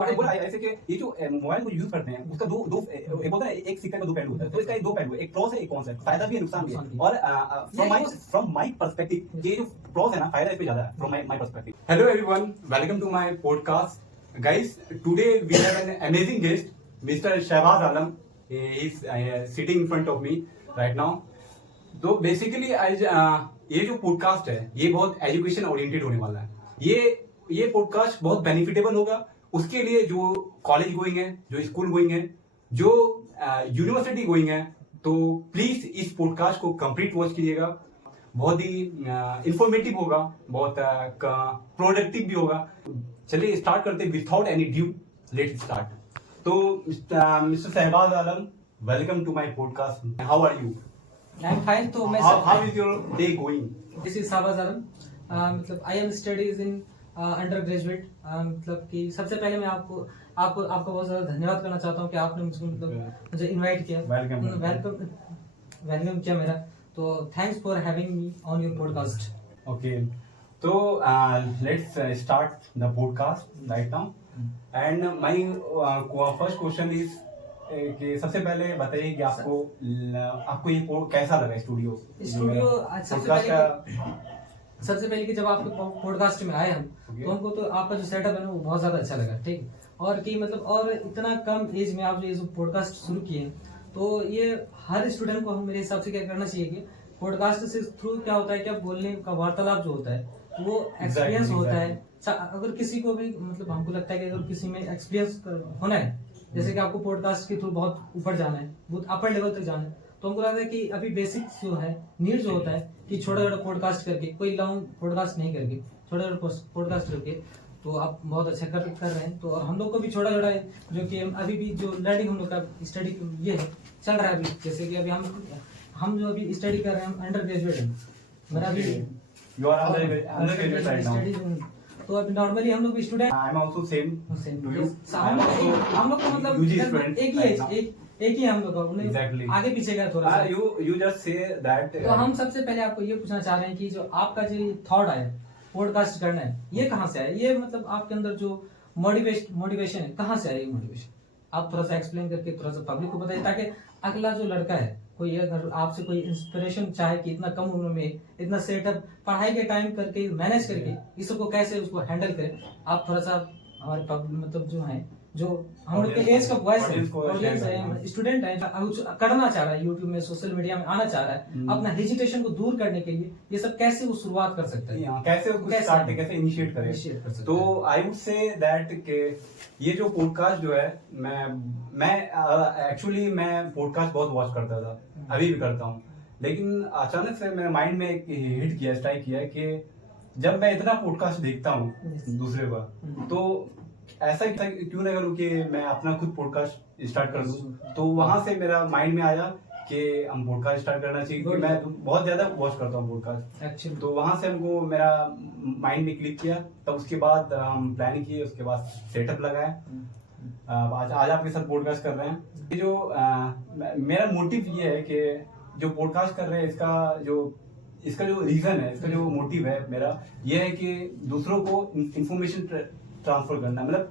बोला ऐसे कि ये जो मोबाइल को यूज करते हैं उसका दो दो एक होता है, एक सिक्के का दो पहलू होता है। तो इसका एक दो पहलू है, एक प्रोस है एक कॉन्स है, फायदा भी है नुकसान भी है। और फ्रॉम माय पर्सपेक्टिव ये जो प्रोस है ना, फायदा इस पे ज्यादा है from my perspective. Hello everyone, welcome to my podcast guys. Today we have an amazing guest mister Shahbaz Alam. He is sitting in front of me right now. तो बेसिकली आज ये जो पॉडकास्ट है ये बहुत एजुकेशन ओरिएंटेड होने वाला है। ये पॉडकास्ट बहुत बेनिफिटेबल होगा उसके लिए जो कॉलेज गोइंग है, जो स्कूल गोइंग है, जो यूनिवर्सिटी गोइंग है। तो प्लीज इस पॉडकास्ट को कंप्लीट वॉच कीजिएगा। बहुत ही इंफॉर्मेटिव होगा, बहुत प्रोडक्टिव भी होगा। चलिए स्टार्ट करते without any due, let's start. तो mister Shahbaz Alam, welcome to my podcast. How are you? I am fine. तो मैं how is your day going? This is Shahbaz Alam. मतलब I am studies in undergraduate. मतलब कि सबसे पहले मैं आपको बहुत ज्यादा धन्यवाद करना चाहता हूँ कि आपने मुझे इनवाइट किया, वेलकम किया मेरा। तो thanks for having me on your podcast. Okay, तो let's start the podcast right now. And my first question is कि सबसे पहले बताइए कि आपको ये कैसा लगा स्टूडियो? सबसे पहले कि जब आपके पॉडकास्ट में आए हम, तो हमको तो आपका जो सेटअप है ना वो बहुत ज्यादा अच्छा लगा। ठीक, और कि मतलब और इतना कम एज में आप जो पॉडकास्ट शुरू किए, तो ये हर स्टूडेंट को हम मेरे हिसाब से क्या करना चाहिए कि पॉडकास्ट से थ्रू क्या होता है कि आप बोलने का वार्तालाप जो होता है वो एक्सपीरियंस होता है। अगर किसी को भी मतलब हमको लगता है कि अगर किसी में एक्सपीरियंस होना है, जैसे कि आपको पॉडकास्ट के थ्रू बहुत ऊपर जाना है, बहुत अपर लेवल तक जाना है, तो हमको लगता है कि अभी बेसिक जो है, नीड जो होता है कि छोटा छोटा पॉडकास्ट करके, कोई लॉन्ग पॉडकास्ट नहीं करके, छोटा छोटा पॉडकास्ट करके, तो आप बहुत अच्छा कर रहे हैं। तो हम लोग को भी छोटा छोटा जो कि अभी भी जो लर्निंग हम लोग का स्टडी ये है चल रहा है अभी। जैसे कि अभी हम जो अभी स्टडी कर रहे हैं अंडर ग्रेजुएट है मेरा अभी। तो अभी नॉर्मली हम लोग student, I am also same to you. हम लोग को मतलब एक ही हम लोग का Exactly. आगे पीछे का थोड़ा सा। you just say that तो हम सबसे पहले आपको ये पूछना चाह रहे हैं कि जो आपका जो थॉट आया पॉडकास्ट करना है, ये कहाँ से आया? ये मतलब आपके अंदर जो मोटिवेशन है कहाँ से आया? ये मोटिवेशन आप थोड़ा सा एक्सप्लेन करके थोड़ा सा पब्लिक को बताइए, ताकि अगला जो लड़का है, कोई अगर आपसे कोई इंस्पिरेशन चाहे कि इतना कम उम्र में इतना सेटअप पढ़ाई के टाइम करके मैनेज करके इस सबको कैसे उसको हैंडल करे, आप थोड़ा सा हमारे मतलब जो है, जो हम लोग के एज का वॉइस है, ऑडियंस है, स्टूडेंट है, करना चाह रहा है, यूट्यूब में सोशल मीडिया में आना चाह रहा है, अपना हेजिटेशन को दूर करने के लिए ये सब कैसे वो शुरुआत कर सकता है, कैसे इनिशिएट करे? तो आई वुड से दैट के ये जो पॉडकास्ट जो है, मैं एक्चुअली मैं पॉडकास्ट बहुत वॉच करता था, अभी भी करता हूँ। लेकिन अचानक से मेरे माइंड में एक हिट किया, स्ट्राइक किया कि जब मैं इतना पॉडकास्ट देखता हूँ दूसरे का, तो ऐसा क्यों ना करूँ कि मैं अपना खुद पॉडकास्ट स्टार्ट कर दूं। तो वहां से मेरा माइंड में आया कि हम पॉडकास्ट स्टार्ट करना चाहिए, क्योंकि मैं बहुत ज्यादा वॉच करता हूँ पॉडकास्ट एक्चुअली। तो वहां से हमको मेरा माइंड में क्लिक किया, तब उसके बाद हम प्लानिंग किए, उसके बाद सेटअप लगाया। आज आपके साथ पॉडकास्ट कर रहे हैं। ये जो मेरा मोटिव ये है कि जो पॉडकास्ट कर रहे हैं इसका जो रीजन है, इसका जो मोटिव है मेरा, ये है कि दूसरों को इंफॉर्मेशन ट्रांसफर करना। मतलब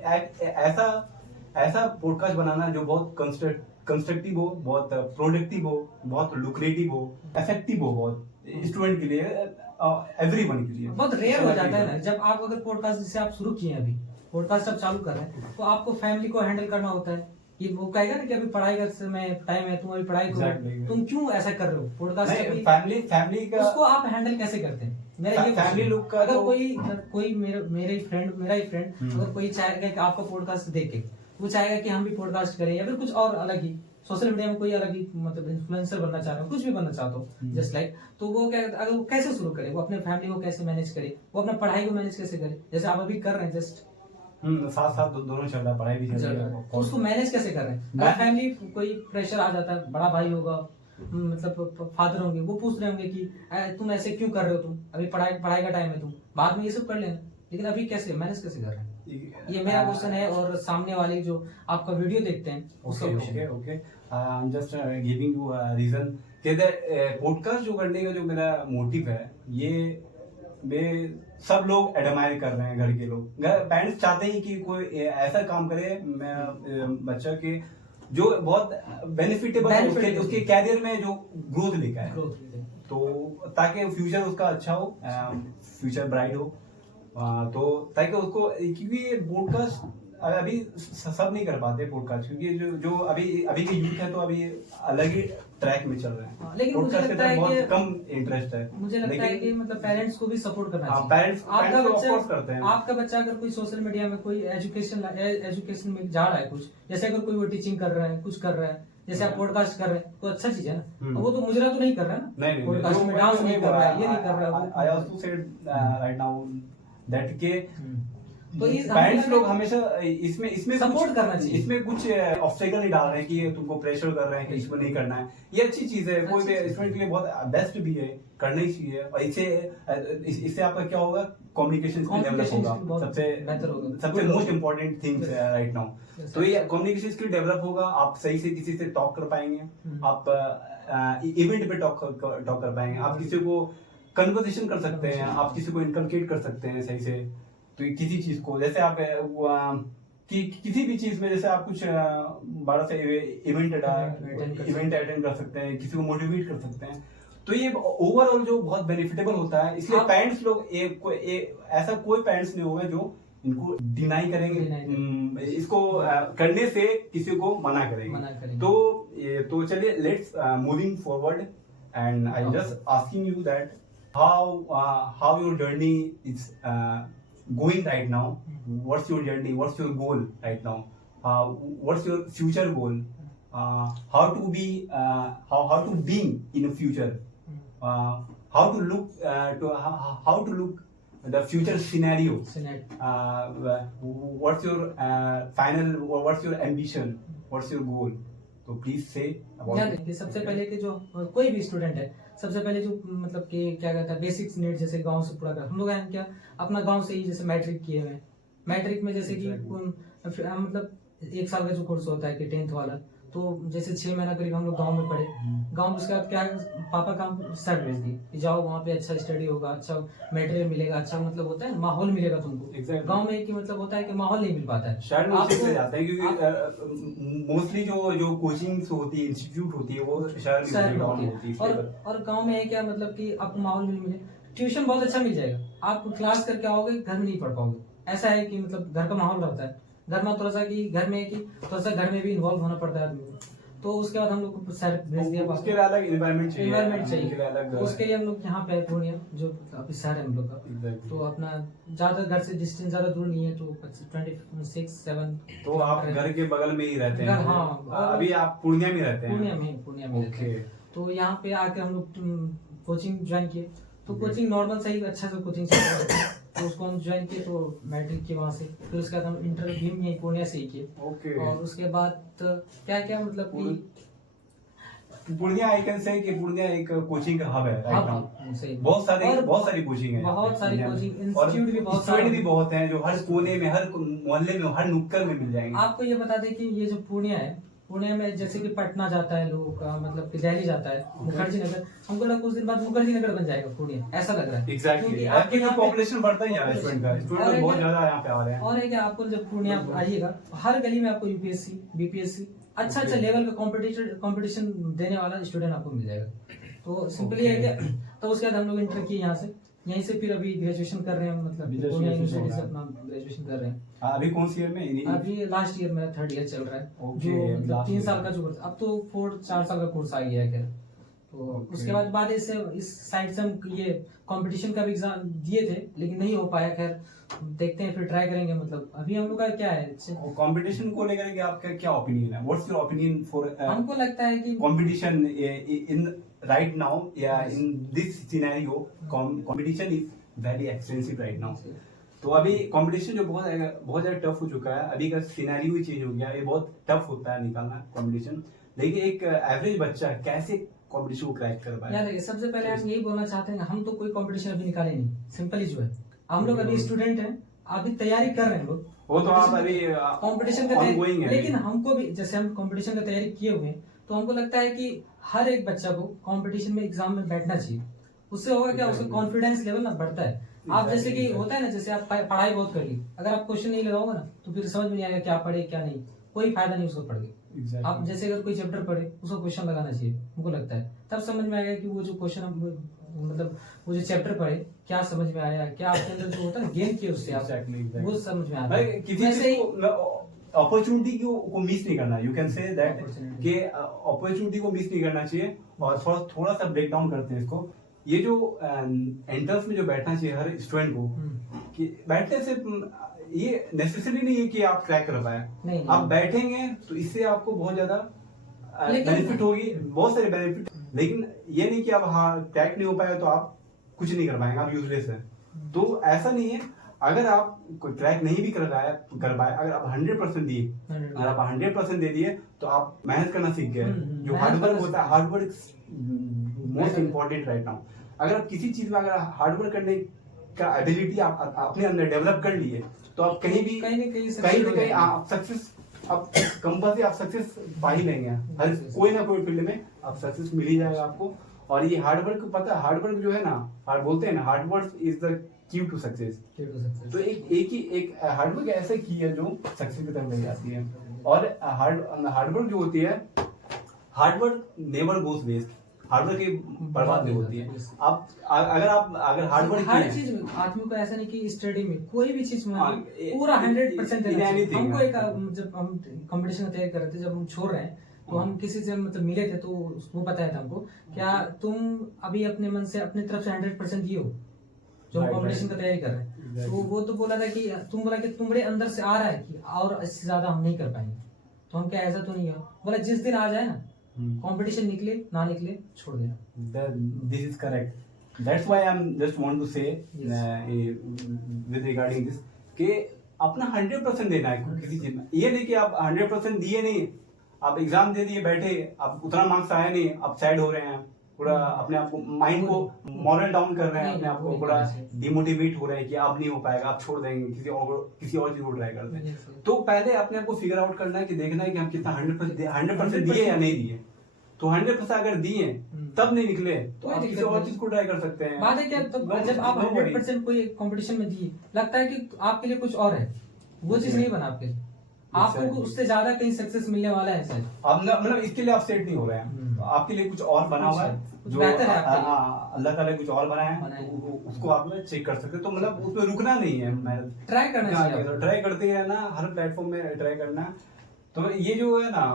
ऐसा पॉडकास्ट बनाना जो बहुत कंस्ट्रक्टिव हो, बहुत प्रोडक्टिव हो, बहुत लुक्रेटिव हो, इफेक्टिव हो, बहुत स्टूडेंट के लिए, एवरीवन के लिए। बहुत रेयर हो जाता है ना जब आप अगर पॉडकास्ट जैसे आप शुरू किए, अभी पॉडकास्ट आप चालू कर रहे हैं, तो आपको फैमिली को हैंडल करना होता है कि वो कहेगा ना कि अभी पढ़ाई का समय टाइम है, तुम अभी पढ़ाई करो, तुम क्यों ऐसा कर रहे हो? पॉडकास्ट फैमिली का उसको आप हैंडल कैसे करते हैं? मेरा ये फैमिली लोग का, अगर कोई मेरा ही फ्रेंड अगर कोई चाहेगा कि आपका पॉडकास्ट देखे, वो चाहेगा कि हम भी पॉडकास्ट करें, या फिर कुछ और अलग ही सोशल मीडिया में कोई अलग ही मतलब इन्फ्लुएंसर बनना चाह रहा हो, कुछ भी बनना चाहता हो जस्ट लाइक, तो वो क्या, अगर वो कैसे शुरू करे, वो अपने फैमिली को कैसे मैनेज करे, वो अपना पढ़ाई को मैनेज कैसे करे, जैसे आप अभी कर रहे हैं जस्ट साथ साथ दोनों चल रहा है, पढ़ाई भी चल रही है, तो उसको मैनेज कैसे कर रहे हैं? अगर फैमिली कोई प्रेशर आ जाता है, बड़ा भाई होगा, मतलब फादर होंगे, वो पूछ रहे होंगे कि तुम ऐसे क्यों कर रहे हो, तुम अभी पढ़ाई का टाइम है, तुम बाद में ये सब कर लेना, लेकिन अभी कैसे मैनेज कैसे कर रहे हैं? ये मेरा क्वेश्चन है, और सामने वाले जो आपका वीडियो देखते हैं उसका question. Okay, I am just giving you reason कि पॉडकास्ट जो करने का जो मेरा मोटिव है, ये मैं सब लोग एडमायर कर रहे हैं, घर के लोग, पेरेंट्स चाहते हैं कि कोई ऐसा काम करे बच्चा के जो बहुत बेनिफिटेबल है उसके कैरियर में, जो ग्रोथ लेकर आए, तो ताकि फ्यूचर उसका अच्छा हो, फ्यूचर ब्राइट हो। तो ताकि उसको, क्योंकि ये पॉडकास्ट अभी सब नहीं कर पाते पॉडकास्ट, क्योंकि जो अभी के यूथ है तो अभी अलग ही ट्रैक में चल रहे हैं, लेकिन मुझे लगता है बहुत कि कम इंटरेस्ट है। मुझे लगता है कि मतलब पेरेंट्स को भी सपोर्ट करना चाहिए। पेरेंट्स ऑफकोर्स करते हैं। आपका बच्चा अगर कोई सोशल मीडिया में कोई एजुकेशन में जा रहा है कुछ, जैसे अगर कोई वो टीचिंग कर रहा है, कुछ कर रहा है, जैसे आप पॉडकास्ट कर रहे हैं, तो अच्छा चीज है ना। वो तो मुजरा तो नहीं कर रहा है ना, नहीं, पॉडकास्ट में डांस नहीं कर रहा है, ये नहीं कर रहा है। I also said right now that के तो पेरेंट्स लोग हमेशा इसमें सपोर्ट करना चाहिए, इसमें कुछ ऑब्स्टेकल नहीं डाल रहे हैं कि तुमको प्रेशर कर रहे हैं कि इसको नहीं करना है। ये अच्छी चीज है, कोई भी स्टूडेंट के लिए बहुत बेस्ट भी है, करना ही चाहिए। और इससे आपका क्या होगा, कम्युनिकेशन स्किल डेवलप होगा, सबसे most important things right now. तो ये कम्युनिकेशन स्किल डेवलप होगा, आप सही से किसी से टॉक कर पाएंगे, आप इवेंट पे टॉक कर पाएंगे, आप किसी को कन्वर्सेशन कर सकते हैं, आप किसी को इनकलकेट कर सकते हैं सही से। तो किसी चीज को, जैसे आप किसी भी चीज में, जैसे आप कुछ बड़ा सा इवेंट अटेंड कर सकते हैं, किसी को मोटिवेट कर सकते हैं, तो ये ओवरऑल जो बहुत बेनिफिटेबल होता है। इसलिए पेरेंट्स लोग ऐसा कोई पेरेंट्स नहीं होगा जो इनको डिनाई करेंगे, इसको करने से किसी को मना करेंगे। तो चलिए, let's moving forward, and I just asking you that how your journey is going right now. What's your journey, what's your goal right now, what's your future goal, how to be in the future, how to look the future scenario, what's your what's your ambition, what's your goal. तो please से देखिए, सबसे पहले कि जो कोई भी student है, सबसे पहले जो मतलब कि क्या कहता है, बेसिक्स नीड जैसे गांव से पूरा कर। हम लोग हैं क्या अपना गांव से ही, जैसे मैट्रिक किए हुए, मैट्रिक में जैसे कि मतलब 1 साल का जो कोर्स होता है कि 10th वाला, तो जैसे 6 महीना करीब हम लोग गांव में पढ़े। गांव में उसके बाद क्या, पापा काम शहर भेज दिए कि जाओ वहाँ पे अच्छा स्टडी होगा, अच्छा मटेरियल मिलेगा, अच्छा मतलब होता है माहौल मिलेगा तुमको। गांव में कि मतलब होता है कि माहौल नहीं मिल पाता है, शहर में आपको जाते हैं, क्योंकि मोस्टली जो कोचिंग होती है, इंस्टीट्यूट होती है, वो शहर में होती है। और गाँव में है क्या, मतलब कि आपको माहौल मिले, ट्यूशन बहुत अच्छा मिल जाएगा, आप क्लास करके आओगे, घर में नहीं पढ़ पाओगे। ऐसा है कि मतलब घर का माहौल रहता है, घर में थोड़ा सा कि घर में है कि थोड़ा सा घर में भी इन्वॉल्व होना पड़ता है आदमी को। तो उसके बाद हम लोग को शहर भेज दिया, उसके लिए अलग एनवायरनमेंट चाहिए। उसके लिए हम लोग यहाँ पे पूर्णिया, जो अभी शहर है हम लोग का, तो अपना ज्यादा घर से डिस्टेंस ज्यादा दूर नहीं है, तो 26-7। तो आप घर के बगल में ही रहते हैं? हाँ, अभी आप पूर्णिया में रहते हैं? पूर्णिया में रहते हैं। तो यहाँ पे आके हम लोग कोचिंग ज्वाइन किए, तो कोचिंग नॉर्मल सही अच्छा सा कोचिंग तो उसको हम ज्वाइन किए, तो मैट्रिक किए वहाँ से, फिर उसके बाद हम इंटर भी में पूर्णिया से ही किए। और उसके बाद क्या क्या मतलब कि पूर्णिया, आई कैन से कि पूर्णिया एक कोचिंग का हब है राइट नाउ। बहुत सारी कोचिंग है, बहुत सारी कोचिंग इंस्टीट्यूट भी बहुत स्टूडेंट भी बहुत हैं, जो हर कोने में, हर मोहल्ले में, हर नुक्कड़ में मिल जाएंगे। आपको ये बता दें कि ये जो पूर्णिया है, पुणे में जैसे कि पटना जाता है लोगों का, मतलब कि दिल्ली जाता है, मुखर्जी नगर, हमको लगा कुछ दिन बाद मुखर्जी नगर बन जाएगा पूर्णिया, ऐसा लग रहा है। एग्जैक्टली, आपके यहाँ पॉपुलेशन बढ़ता ही जा रहा है, स्टूडेंट का बहुत ज्यादा यहाँ पे आ रहे हैं। और है कि आपको जब पूर्णिया आइएगा, हर गली में आपको यूपीएससी, बीपीएससी अच्छा लेवल का कंपटीशन देने वाला स्टूडेंट आपको मिल जाएगा। तो सिंपली है कि तो उसके बाद हम लोग इंटर किए यहाँ से, यहीं से फिर अभी ग्रेजुएशन कर रहे हैं, मतलब पूर्णिया यूनिवर्सिटी से अपना ग्रेजुएशन कर रहे हैं। अभी कौन सी ईयर में? अभी लास्ट ईयर में 3rd ईयर चल रहा है, जो मतलब 3 साल का जो कोर्स, अब तो 4 साल का कोर्स आ गया है। तो उसके बाद इस साइड से हम ये कंपटीशन का भी एग्जाम दिए थे, लेकिन नहीं हो पाया। खैर देखते हैं, फिर ट्राई करेंगे। मतलब अभी हम लोग का क्या है, कंपटीशन को लेकर के आपका क्या ओपिनियन है? What's your opinion for? हमको लगता है कि competition in right now, in this scenario, competition is very expensive right now. तो अभी कंपटीशन जो बहुत ज्यादा टफ हो चुका है, अभी का सिनेरियो ही चेंज हो गया, ये बहुत टफ होता है निकालना कंपटीशन। लेकिन एक एवरेज बच्चा कैसे कंपटीशन को क्रैक कर पाए? यार सबसे पहले हम यही बोलना चाहते हैं, हम तो कोई कंपटीशन अभी निकाले नहीं, सिंपल ही जो है, हम लोग अभी स्टूडेंट हैं, अभी तैयारी कर रहे हैं लोग। वो तो आप अभी कंपटीशन का तैयारी, लेकिन हमको भी जैसे हम कंपटीशन का तैयारी किए हुए हैं, तो हमको लगता है कि हर एक बच्चा को कंपटीशन में एग्जाम में बैठना चाहिए। उससे होगा क्या, उसका कॉन्फिडेंस लेवल ना बढ़ता है। आप जैसे कि होता है ना, जैसे आप पढ़ाई बहुत कर ली, अगर आप क्वेश्चन नहीं लगाओगे ना तो फिर समझ में नहीं आएगा क्या पढ़े क्या नहीं, कोई फायदा नहीं उसको पढ़ के। आप जैसे अगर कोई चैप्टर पढ़े उसको क्वेश्चन लगाना चाहिए, हमको लगता है तब समझ में आएगा कि वो जो क्वेश्चन मतलब वो जो चैप्टर पढ़े क्या समझ में आया, क्या आपके अंदर जो होता है गेन किया उससे आप वो समझ में आता है। किसी अपॉर्चुनिटी को मिस नहीं करना, यू कैन से दैट कि अपॉर्चुनिटी को मिस नहीं करना चाहिए। और थोड़ा सा ब्रेक डाउन करते हैं इसको। ये जो एंट्रेंस में जो बैठना चाहिए हर स्टूडेंट को, कि बैठने से ये नेसेसरी नहीं है कि आप क्रैक कर पाए। आप बैठेंगे तो इससे आपको बहुत ज्यादा बेनिफिट होगी, बहुत सारे बेनिफिट। लेकिन ये नहीं कि आप क्रैक नहीं हो पाएगा तो आप कुछ नहीं कर पाएंगे, आप यूजलेस है। तो ऐसा नहीं है। अगर आप कोई ट्रैक नहीं भी कर पाए, अगर आप 100% दिए, अगर आप 100% दे दिए तो आप मेहनत करना सीख गए। जो हार्डवर्क होता है, hard work most important right now. अगर आप किसी चीज में अगर हार्डवर्क करने का एबिलिटी आप अपने अंदर डेवलप कर लिए तो आप कहीं ना कहीं आप सक्सेस, आप कंपल्सरी आप सक्सेस पा ही लेंगे। हर कोई ना कोई फील्ड में आप सक्सेस मिल ही जाएगा आपको। और ये हार्डवर्क, पता है हार्डवर्क जो है ना, बोलते हैं ना hard work is the key to success. तो एक हार्डवर्क ऐसा की है जो सक्सेस की तरफ ले जाती है। और हार्डवर्क जो होती है, hard work never goes waste, hard work की बर्बाद नहीं होती है। आप अगर हार्डवर्क हर चीज में आदमी को ऐसा नहीं कि स्टडी में कोई भी चीज में पूरा 100% देना चाहिए। हमको एक जब हम कंपटीशन की तैयारी कर रहे थे, जब हम छोड़ रहे हैं तो हम किसी से मतलब मिले थे तो वो बताया था हमको, क्या तुम अभी अपने मन से अपनी तरफ से 100% दिए हो जो कंपटीशन का तैयारी कर रहे हैं। तो वो तो बोला था कि बोला कि तुम्हारे अंदर से आ रहा है कि और इससे ज्यादा हम नहीं कर पाएंगे। तो हम क्या ऐसा तो नहीं है, बोला जिस दिन आ जाए ना कंपटीशन, निकले ना निकले छोड़ देना। This is correct. That's why I am just want to say with regarding this कि अपना 100% देना है किसी चीज में। ये नहीं कि आप 100% दिए नहीं, आप एग्जाम दे दिए बैठे, आप उतना मार्क्स आया नहीं, आप सैड हो रहे हैं, पूरा अपने आप को माइंड को मॉरल डाउन कर रहे हैं, अपने आप को पूरा डिमोटिवेट हो रहे हैं कि अब नहीं हो पाएगा, आप छोड़ देंगे, किसी और चीज को ट्राई करते हैं। तो पहले अपने आप को फिगर आउट करना है कि देखना है कि हम कितना 100% दिए या नहीं दिए। तो 100% अगर दिए तब नहीं निकले तो आप किसी और चीज को ट्राई कर सकते हैं। बात है क्या, तो जब आप 100% कोई कंपटीशन में दिए, लगता है कि आपके लिए कुछ और है, वो चीज नहीं बना आपके लिए, आपको उससे ज्यादा कहीं सक्सेस मिलने वाला है शायद। अब मतलब इसके लिए आप सेट नहीं हो रहे हैं, तो आपके लिए कुछ और बना हुआ है जो अल्लाह ताला कुछ और बनाया है, उसको आप चेक कर सकते हैं। तो मतलब उसमें रुकना नहीं है, मेहनत ट्राई करना चाहिए, ट्राई करते हैं ना, हर प्लेटफॉर्म में ट्राई करना। तो ये जो है ना,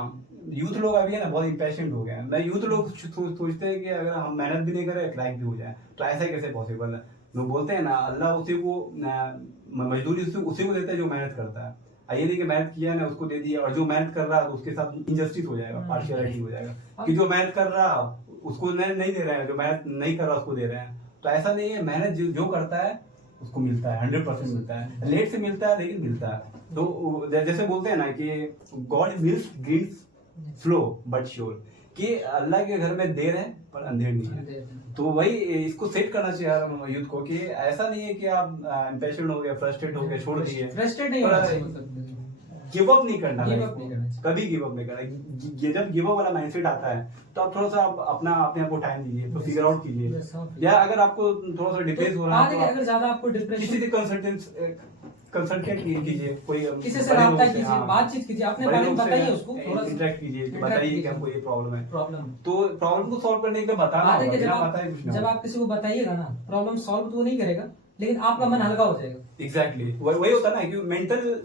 यूथ लोग अभी है ना बहुत इम्पेशेंट हो गए हैं। मैं यूथ लोग सोचते हैं कि अगर हम मेहनत भी नहीं करें क्रैक भी हो जाए, तो ऐसा कैसे पॉसिबल है। लोग बोलते हैं ना अल्लाह उसी को मजदूरी उसी को देता है जो मेहनत करता है। ये नहीं कि मेहनत किया ना उसको दे दिया, और जो मेहनत कर रहा है तो उसके साथ इंजस्टिस हो जाएगा, पार्शियलिटी हो जाएगा कि जो मेहनत कर रहा उसको नहीं दे रहे हैं, जो मेहनत नहीं कर रहा उसको दे रहे हैं। तो ऐसा नहीं है, मेहनत जो करता है उसको मिलता है, 100% मिलता है। लेट से मिलता है लेकिन मिलता है। तो जैसे बोलते हैं ना कि God wills greens flow but sure, कि अल्लाह के घर में देर है पर अंधेर नहीं है। तो वही इसको सेट करना चाहिए हर यूथ को कि ऐसा नहीं है कि आप इम्पेशेंट हो गए, फ्रस्ट्रेट हो गए, छोड़ दिए। फ्रस्ट्रेट नहीं होना चाहिए, गिव अप नहीं करना, कभी गिव अप नहीं करना। जब गिव अप वाला माइंडसेट आता है तो आप थोड़ा सा अपने आप को टाइम दीजिए, तो फिगर आउट कीजिए। या अगर आपको थोड़ा सा डिप्रेस हो रहा है तो अगर ज्यादा आपको डिप्रेशन, किसी से कंसल्टेंट कीजिए, कोई किसी से राब्ता कीजिए, बातचीत कीजिए, अपने बारे में बताइए उसको, थोड़ा इंटरेक्ट कीजिए, बताइए कि हमको ये प्रॉब्लम है। तो प्रॉब्लम को सॉल्व करने के लिए बताना होगा। जब आप किसी को बताइएगा ना, प्रॉब्लम सॉल्व तो वो नहीं करेगा लेकिन आपका मन हल्का हो जाएगा। एग्जैक्टली वही होता है ना कि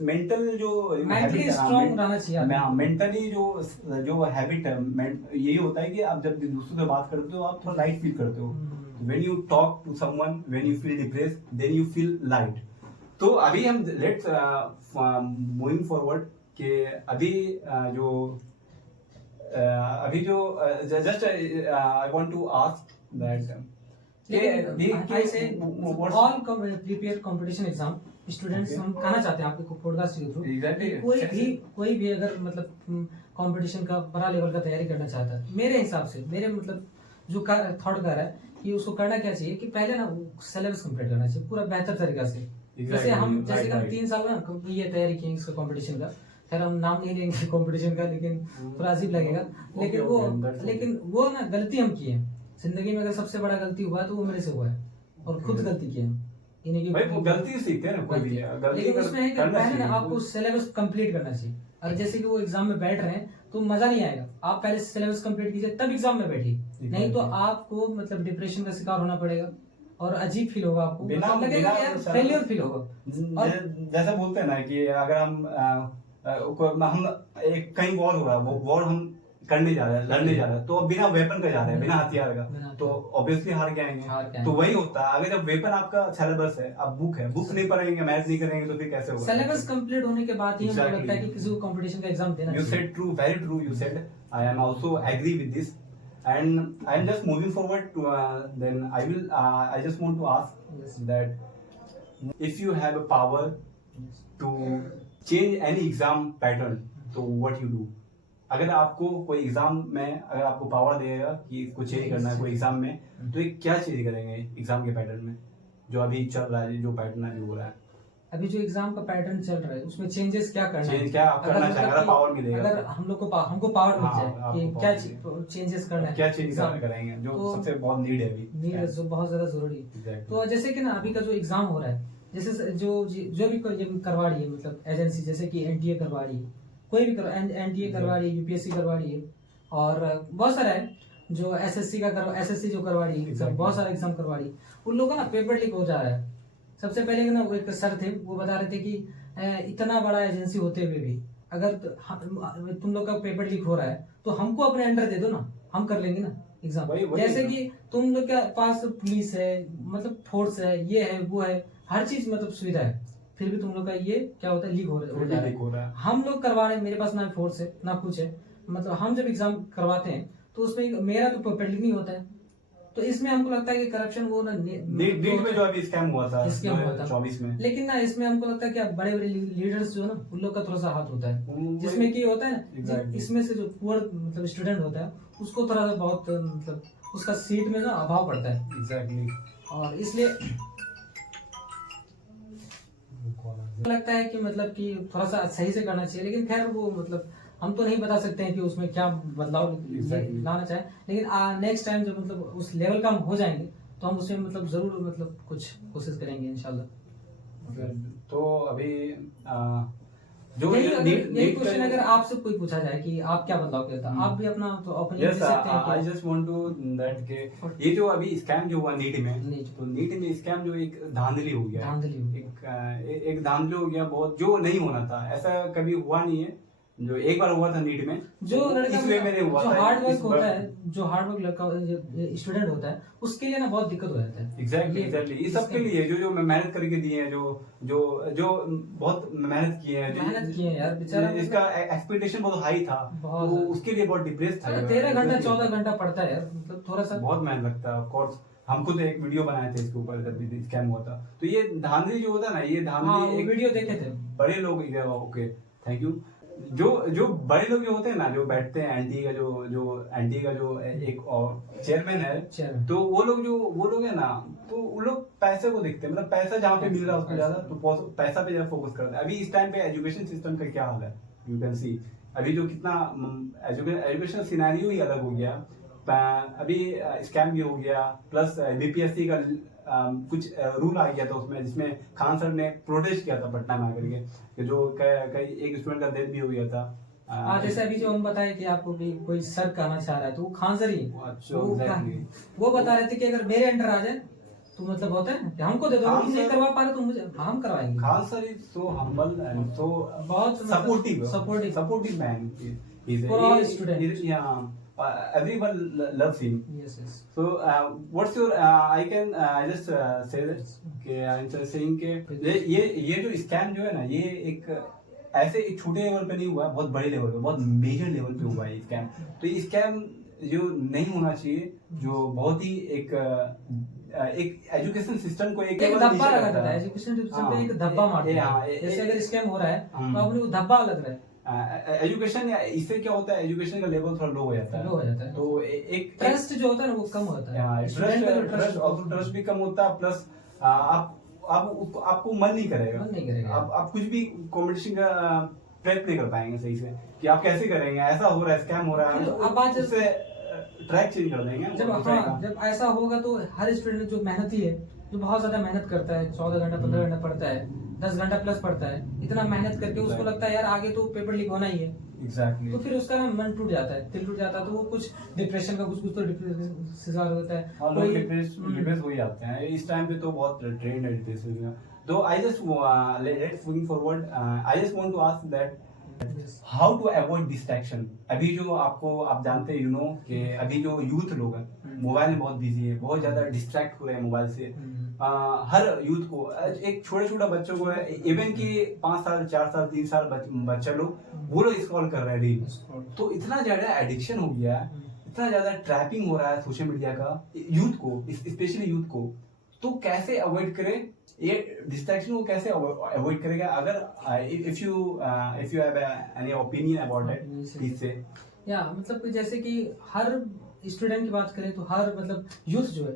मेंटल जो मेंटली स्ट्रांग रहना चाहिए। मेंटली जो हैबिट है यही होता है कि आप जब दूसरों से बात करते हो आप थोड़ा लाइट फील करते हो। When you talk to someone, when you feel depressed, then you feel light. तो अभी हम लेट्स मूविंग फॉरवर्ड कि अभी जो just I want to ask that I say all prepare competition exam students, हम कहना चाहते हैं आपके पॉडकास्ट के थ्रू, कोई भी अगर मतलब कंपटीशन का बड़ा लेवल का तैयारी करना चाहता है, मेरे हिसाब से, मेरे मतलब जो थॉट कर रहा है कि उसको करना क्या चाहिए कि पहले ना सिलेबस कंप्लीट करना चाहिए पूरा बेहतर तरीका से। जैसे हम 3 साल में ये तैयारी की इसका कंपटीशन का, खैर हम नाम नहीं लेंगे कंपटीशन का, लेकिन थोड़ा अजीब लगेगा। लेकिन वो ना गलती हम किए जिंदगी में, अगर सबसे बड़ा गलती हुआ तो वो मेरे से हुआ है और खुद गलती की है। इन्हीं की भाई वो गलती से सीखते हैं ना, कोई भी गलती लेकिन उसमें है कि करना पहले ना चाहिए। आपको सिलेबस कंप्लीट करना चाहिए। और जैसे कि वो एग्जाम में बैठ रहे हैं तो मजा नहीं आएगा, आप पहले सिलेबस कंप्लीट कीजिए तब एग्जाम में बैठिए, नहीं तो आपको मतलब डिप्रेशन का शिकार होना पड़ेगा और अजीब फील होगा आपको, मतलब लगेगा कि यार फेलियर फील होगा। और जैसा बोलते हैं ना कि अगर हम एक कहीं वॉर हो रहा है, वो वॉर हम करने जा रहे हैं, लड़ने जा रहे हैं, तो अब बिना वेपन का जा रहे हैं, बिना हथियार का, तो ऑब्वियसली हार के आएंगे। तो वही होता है, अगर जब वेपन आपका सिलेबस है, अब बुक है, बुक नहीं पढ़ेंगे, मैथ नहीं करेंगे, तो फिर कैसे होगा? सिलेबस कंप्लीट होने के बाद ही मुझे लगता है कि किसी को कंपटीशन का एग्जाम देना You चाहिए। said true, very true. You said. I am also agree with this, and I am just moving forward to. Then I will. I just want to ask that if you have a power to change any exam pattern, so what you do? अगर आपको कोई exam में, अगर आपको power देगा कि इसको change करना है कोई एग्जाम में, तो ये क्या चेंज करेंगे एग्जाम के पैटर्न में, जो अभी चल रहा है, जो पैटर्न अभी हो रहा है? अभी जो एग्जाम का पैटर्न चल रहा है उसमें चेंजेस क्या करना है, क्या करना चाहिए अगर पावर मिलेगा? अगर हम लोग को हमको पावर मिल जाए हाँ, कि क्या चेंजेस करना है, क्या चेंज करेंगे, जो तो सबसे बहुत नीड है अभी, नीड है, जो बहुत ज्यादा जरूरी है। Exactly. तो जैसे कि ना अभी का जो एग्जाम हो रहा है, जैसे जो जो भी ये करवा रही है, मतलब एजेंसी जैसे कि एनटीए करवा रही है, कोई भी एनटीए करवा रही है, यूपीएससी करवा रही है, और बहुत सारा है जो एसएससी जो करवा रही है, Exactly. बहुत सारा एग्जाम करवा रही है, उन लोगों का ना पेपर लीक हो जा रहा है। सबसे पहले ना वो एक सर थे, वो बता रहे थे कि इतना बड़ा एजेंसी होते हुए भी अगर तुम लोग का पेपर लीक हो रहा है तो हमको अपने अंडर दे दो ना, हम कर लेंगे ना एग्जाम। जैसे कि तुम लोग के पास पुलिस है, मतलब फोर्स है, ये है वो है, हर चीज मतलब सुविधा है, फिर भी तुम लोग का ये क्या होता है, लीक हो रहा है। हम लोग करवा रहे हैं, मेरे पास ना फोर्स है ना कुछ है, मतलब हम जब एग्जाम करवाते हैं तो उसमें मेरा तो पेपर लीक नहीं होता है। तो इसमें हमको लगता है कि करप्शन वो ना नीट में जो अभी स्कैम हुआ था 2024 में, लेकिन ना इसमें हमको लगता है कि बड़े बड़े लीडर्स जो है ना, उन लोग का थोड़ा सा हाथ होता है, जिसमें कि होता है ना, इसमें से जो पुअर मतलब स्टूडेंट होता है उसको थोड़ा सा बहुत मतलब उसका सीट में ना अभाव पड़ता है। एग्जैक्टली। और इसलिए लगता है कि मतलब कि थोड़ा सा सही से करना चाहिए, लेकिन खैर वो मतलब हम तो नहीं बता सकते हैं कि उसमें क्या बदलाव लाना चाहे, लेकिन नेक्स्ट टाइम जब मतलब उस लेवल का हम हो जाएंगे तो हम उसमें मतलब जरूर मतलब कुछ कोशिश करेंगे इंशाल्लाह। तो अभी जो यही क्वेश्चन अगर आपसे कोई पूछा जाए कि आप क्या बदलाव करता, आप भी अपना तो ओपिनियन दे सकते हैं। I just want to that के ये जो अभी स्कैम जो हुआ नीट में, तो नीट में स्कैम जो एक धांधली हो गया, एक धांधली हो गया बहुत, जो नहीं होना था, ऐसा कभी हुआ नहीं है। जो एक बार हुआ था नीट में, जो लड़का इसमें मैंने हुआ जो था, हार्ड वर्क होता है, जो हार्ड वर्क लड़का स्टूडेंट होता है उसके लिए ना बहुत दिक्कत हो जाता है। एग्जैक्टली ये सब के लिए जो मेहनत करके दिए हैं, जो बहुत मेहनत किए हैं यार बेचारा, इसका एक्सपेक्टेशन बहुत हाई था, तो उसके लिए बहुत डिप्रेस था। 13 घंटा 14 घंटा पढ़ता है यार, मतलब थोड़ा सा बहुत मेहनत लगता है। ऑफ कोर्स हम खुद एक वीडियो बनाए थे इसके ऊपर जब स्कैम हुआ था। तो ये धांधली जो होता है ना, ये धांधली एक वीडियो देखे थे बड़े लोग। Okay thank you. जो बड़े लोग जो होते हैं ना, जो बैठते हैं एनटी का जो एक और चेयरमैन है, तो वो लोग है ना, तो वो लोग पैसे को देखते हैं, मतलब पैसा जहाँ पे मिल रहा है उसको ज्यादा, तो पैसा पे ज्यादा फोकस करते हैं। अभी इस टाइम पे एजुकेशन सिस्टम का क्या हाल है, यू कैन सी अभी जो कितना एजुकेशन सिनेरियो ही अलग हो गया। अभी स्कैम भी हो गया, प्लस बीपीएससी का कुछ रूल आ गया था उसमें, जिसमें खान सर ने प्रोटेस्ट किया था पटना में आकर के, जो कई एक स्टूडेंट का डेथ भी हो गया था। जैसे अभी जो हम बताए कि आपको भी कोई सर कहना चाह रहा है, तो वो खान सर ही वो बता रहे थे कि अगर मेरे अंडर आ जाए तो मतलब होता है कि हमको दे दो, नहीं करवा पा रहे तो मुझे हम करवाएंगे। Khan sir is so humble and so बहुत supportive man for all students. Everyone loves him. Yes. So what's your I can just say that कि I'm just saying कि ये जो स्कैम जो है ना, ये एक ऐसे एक छोटे लेवल पे नहीं हुआ, बहुत बड़े लेवल पे, बहुत मेजर लेवल पे हुआ है स्कैम। तो ये स्कैम जो नहीं होना चाहिए, जो बहुत ही एक एजुकेशन सिस्टम को एक धब्बा लगा था, एजुकेशन सिस्टम पे एक धब्बा मारते हैं। जैसे अगर स्कैम हो रहा है तो अपने को धब्बा लग रहा है। एजुकेशन इससे क्या होता है, एजुकेशन का लेवल थोड़ा लो हो जाता है, तो एक ट्रस्ट जो होता है ना वो कम होता है, ट्रस्ट भी कम होता है, प्लस आपको मन नहीं करेगा, आप कुछ भी कंपटीशन का प्रेप नहीं कर पाएंगे सही से कि आप कैसे करेंगे, ऐसा हो रहा है, स्कैम हो रहा है, तो अब बात उससे ट्रैक चेंज कर देंगे। जब ऐसा होगा तो हर स्टूडेंट जो मेहनती है जो बहुत ज्यादा मेहनत करता है, 14 घंटा 15 घंटा पढ़ता है, 10 घंटा प्लस पढ़ता है, इतना मेहनत करके उसको लगता है यार आगे तो पेपर लीक होना ही है। एग्जैक्टली। तो फिर उसका ना मन टूट जाता है, दिल टूट जाता है, तो वो कुछ डिप्रेशन का कुछ कुछ तो शिकार होता है। हाँ, लोग डिप्रेस हो ही जाते हैं इस टाइम पे, तो बहुत ट्रेंड है डिप्रेशन का। तो I just let's moving forward, I just want to ask that how to avoid distraction. अभी जो आप जानते हैं, यू नो, कि अभी जो यूथ लोग हैं मोबाइल में बहुत बिजी है, बहुत ज्यादा डिस्ट्रैक्ट हो रहे हैं मोबाइल से। हर यूथ को, एक छोटे छोटा बच्चों को है, इवन कि 5 साल 4 साल 3 साल बच्चा लोग, वो लोग स्क्रॉल कर रहे हैं रील। तो इतना ज्यादा एडिक्शन हो गया है, इतना ज्यादा ट्रैपिंग हो रहा है सोशल मीडिया का यूथ को, स्पेशली यूथ को। तो कैसे अवॉइड करें ये डिस्ट्रैक्शन को, कैसे अवॉइड करेगा? अगर if you have any opinion about it, please से। या मतलब कि जैसे कि हर स्टूडेंट की बात करें तो हर मतलब यूथ जो है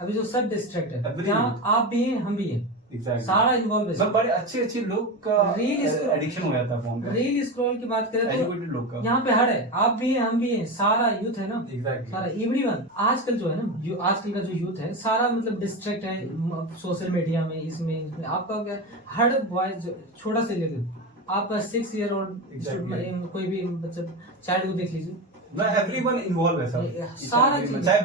अभी जो सब डिस्ट्रैक्ट है, यहाँ आप भी हैं हम भी हैं, Exactly. सारा इन्वॉल्व है। बड़े अच्छे लोग का रील एडिक्शन हो जाता है फोन पे। रील स्क्रॉल की बात करें तो एजुकेटेड लोग का यहाँ पे हर है, आप भी हैं हम भी हैं, सारा यूथ है ना। Exactly. सारा एवरीवन आजकल जो है ना, आजकल का जो यूथ है सारा मतलब डिस्ट्रैक्ट है सोशल मीडिया में, इसमें आपका क्या, हर बॉय छोटा से लेकर आपका 6 ईयर ओल्ड कोई भी मतलब चाइल्ड को देख लीजिए, एवरीवन इन्वॉल्व है सब, सारा चीज, चाहे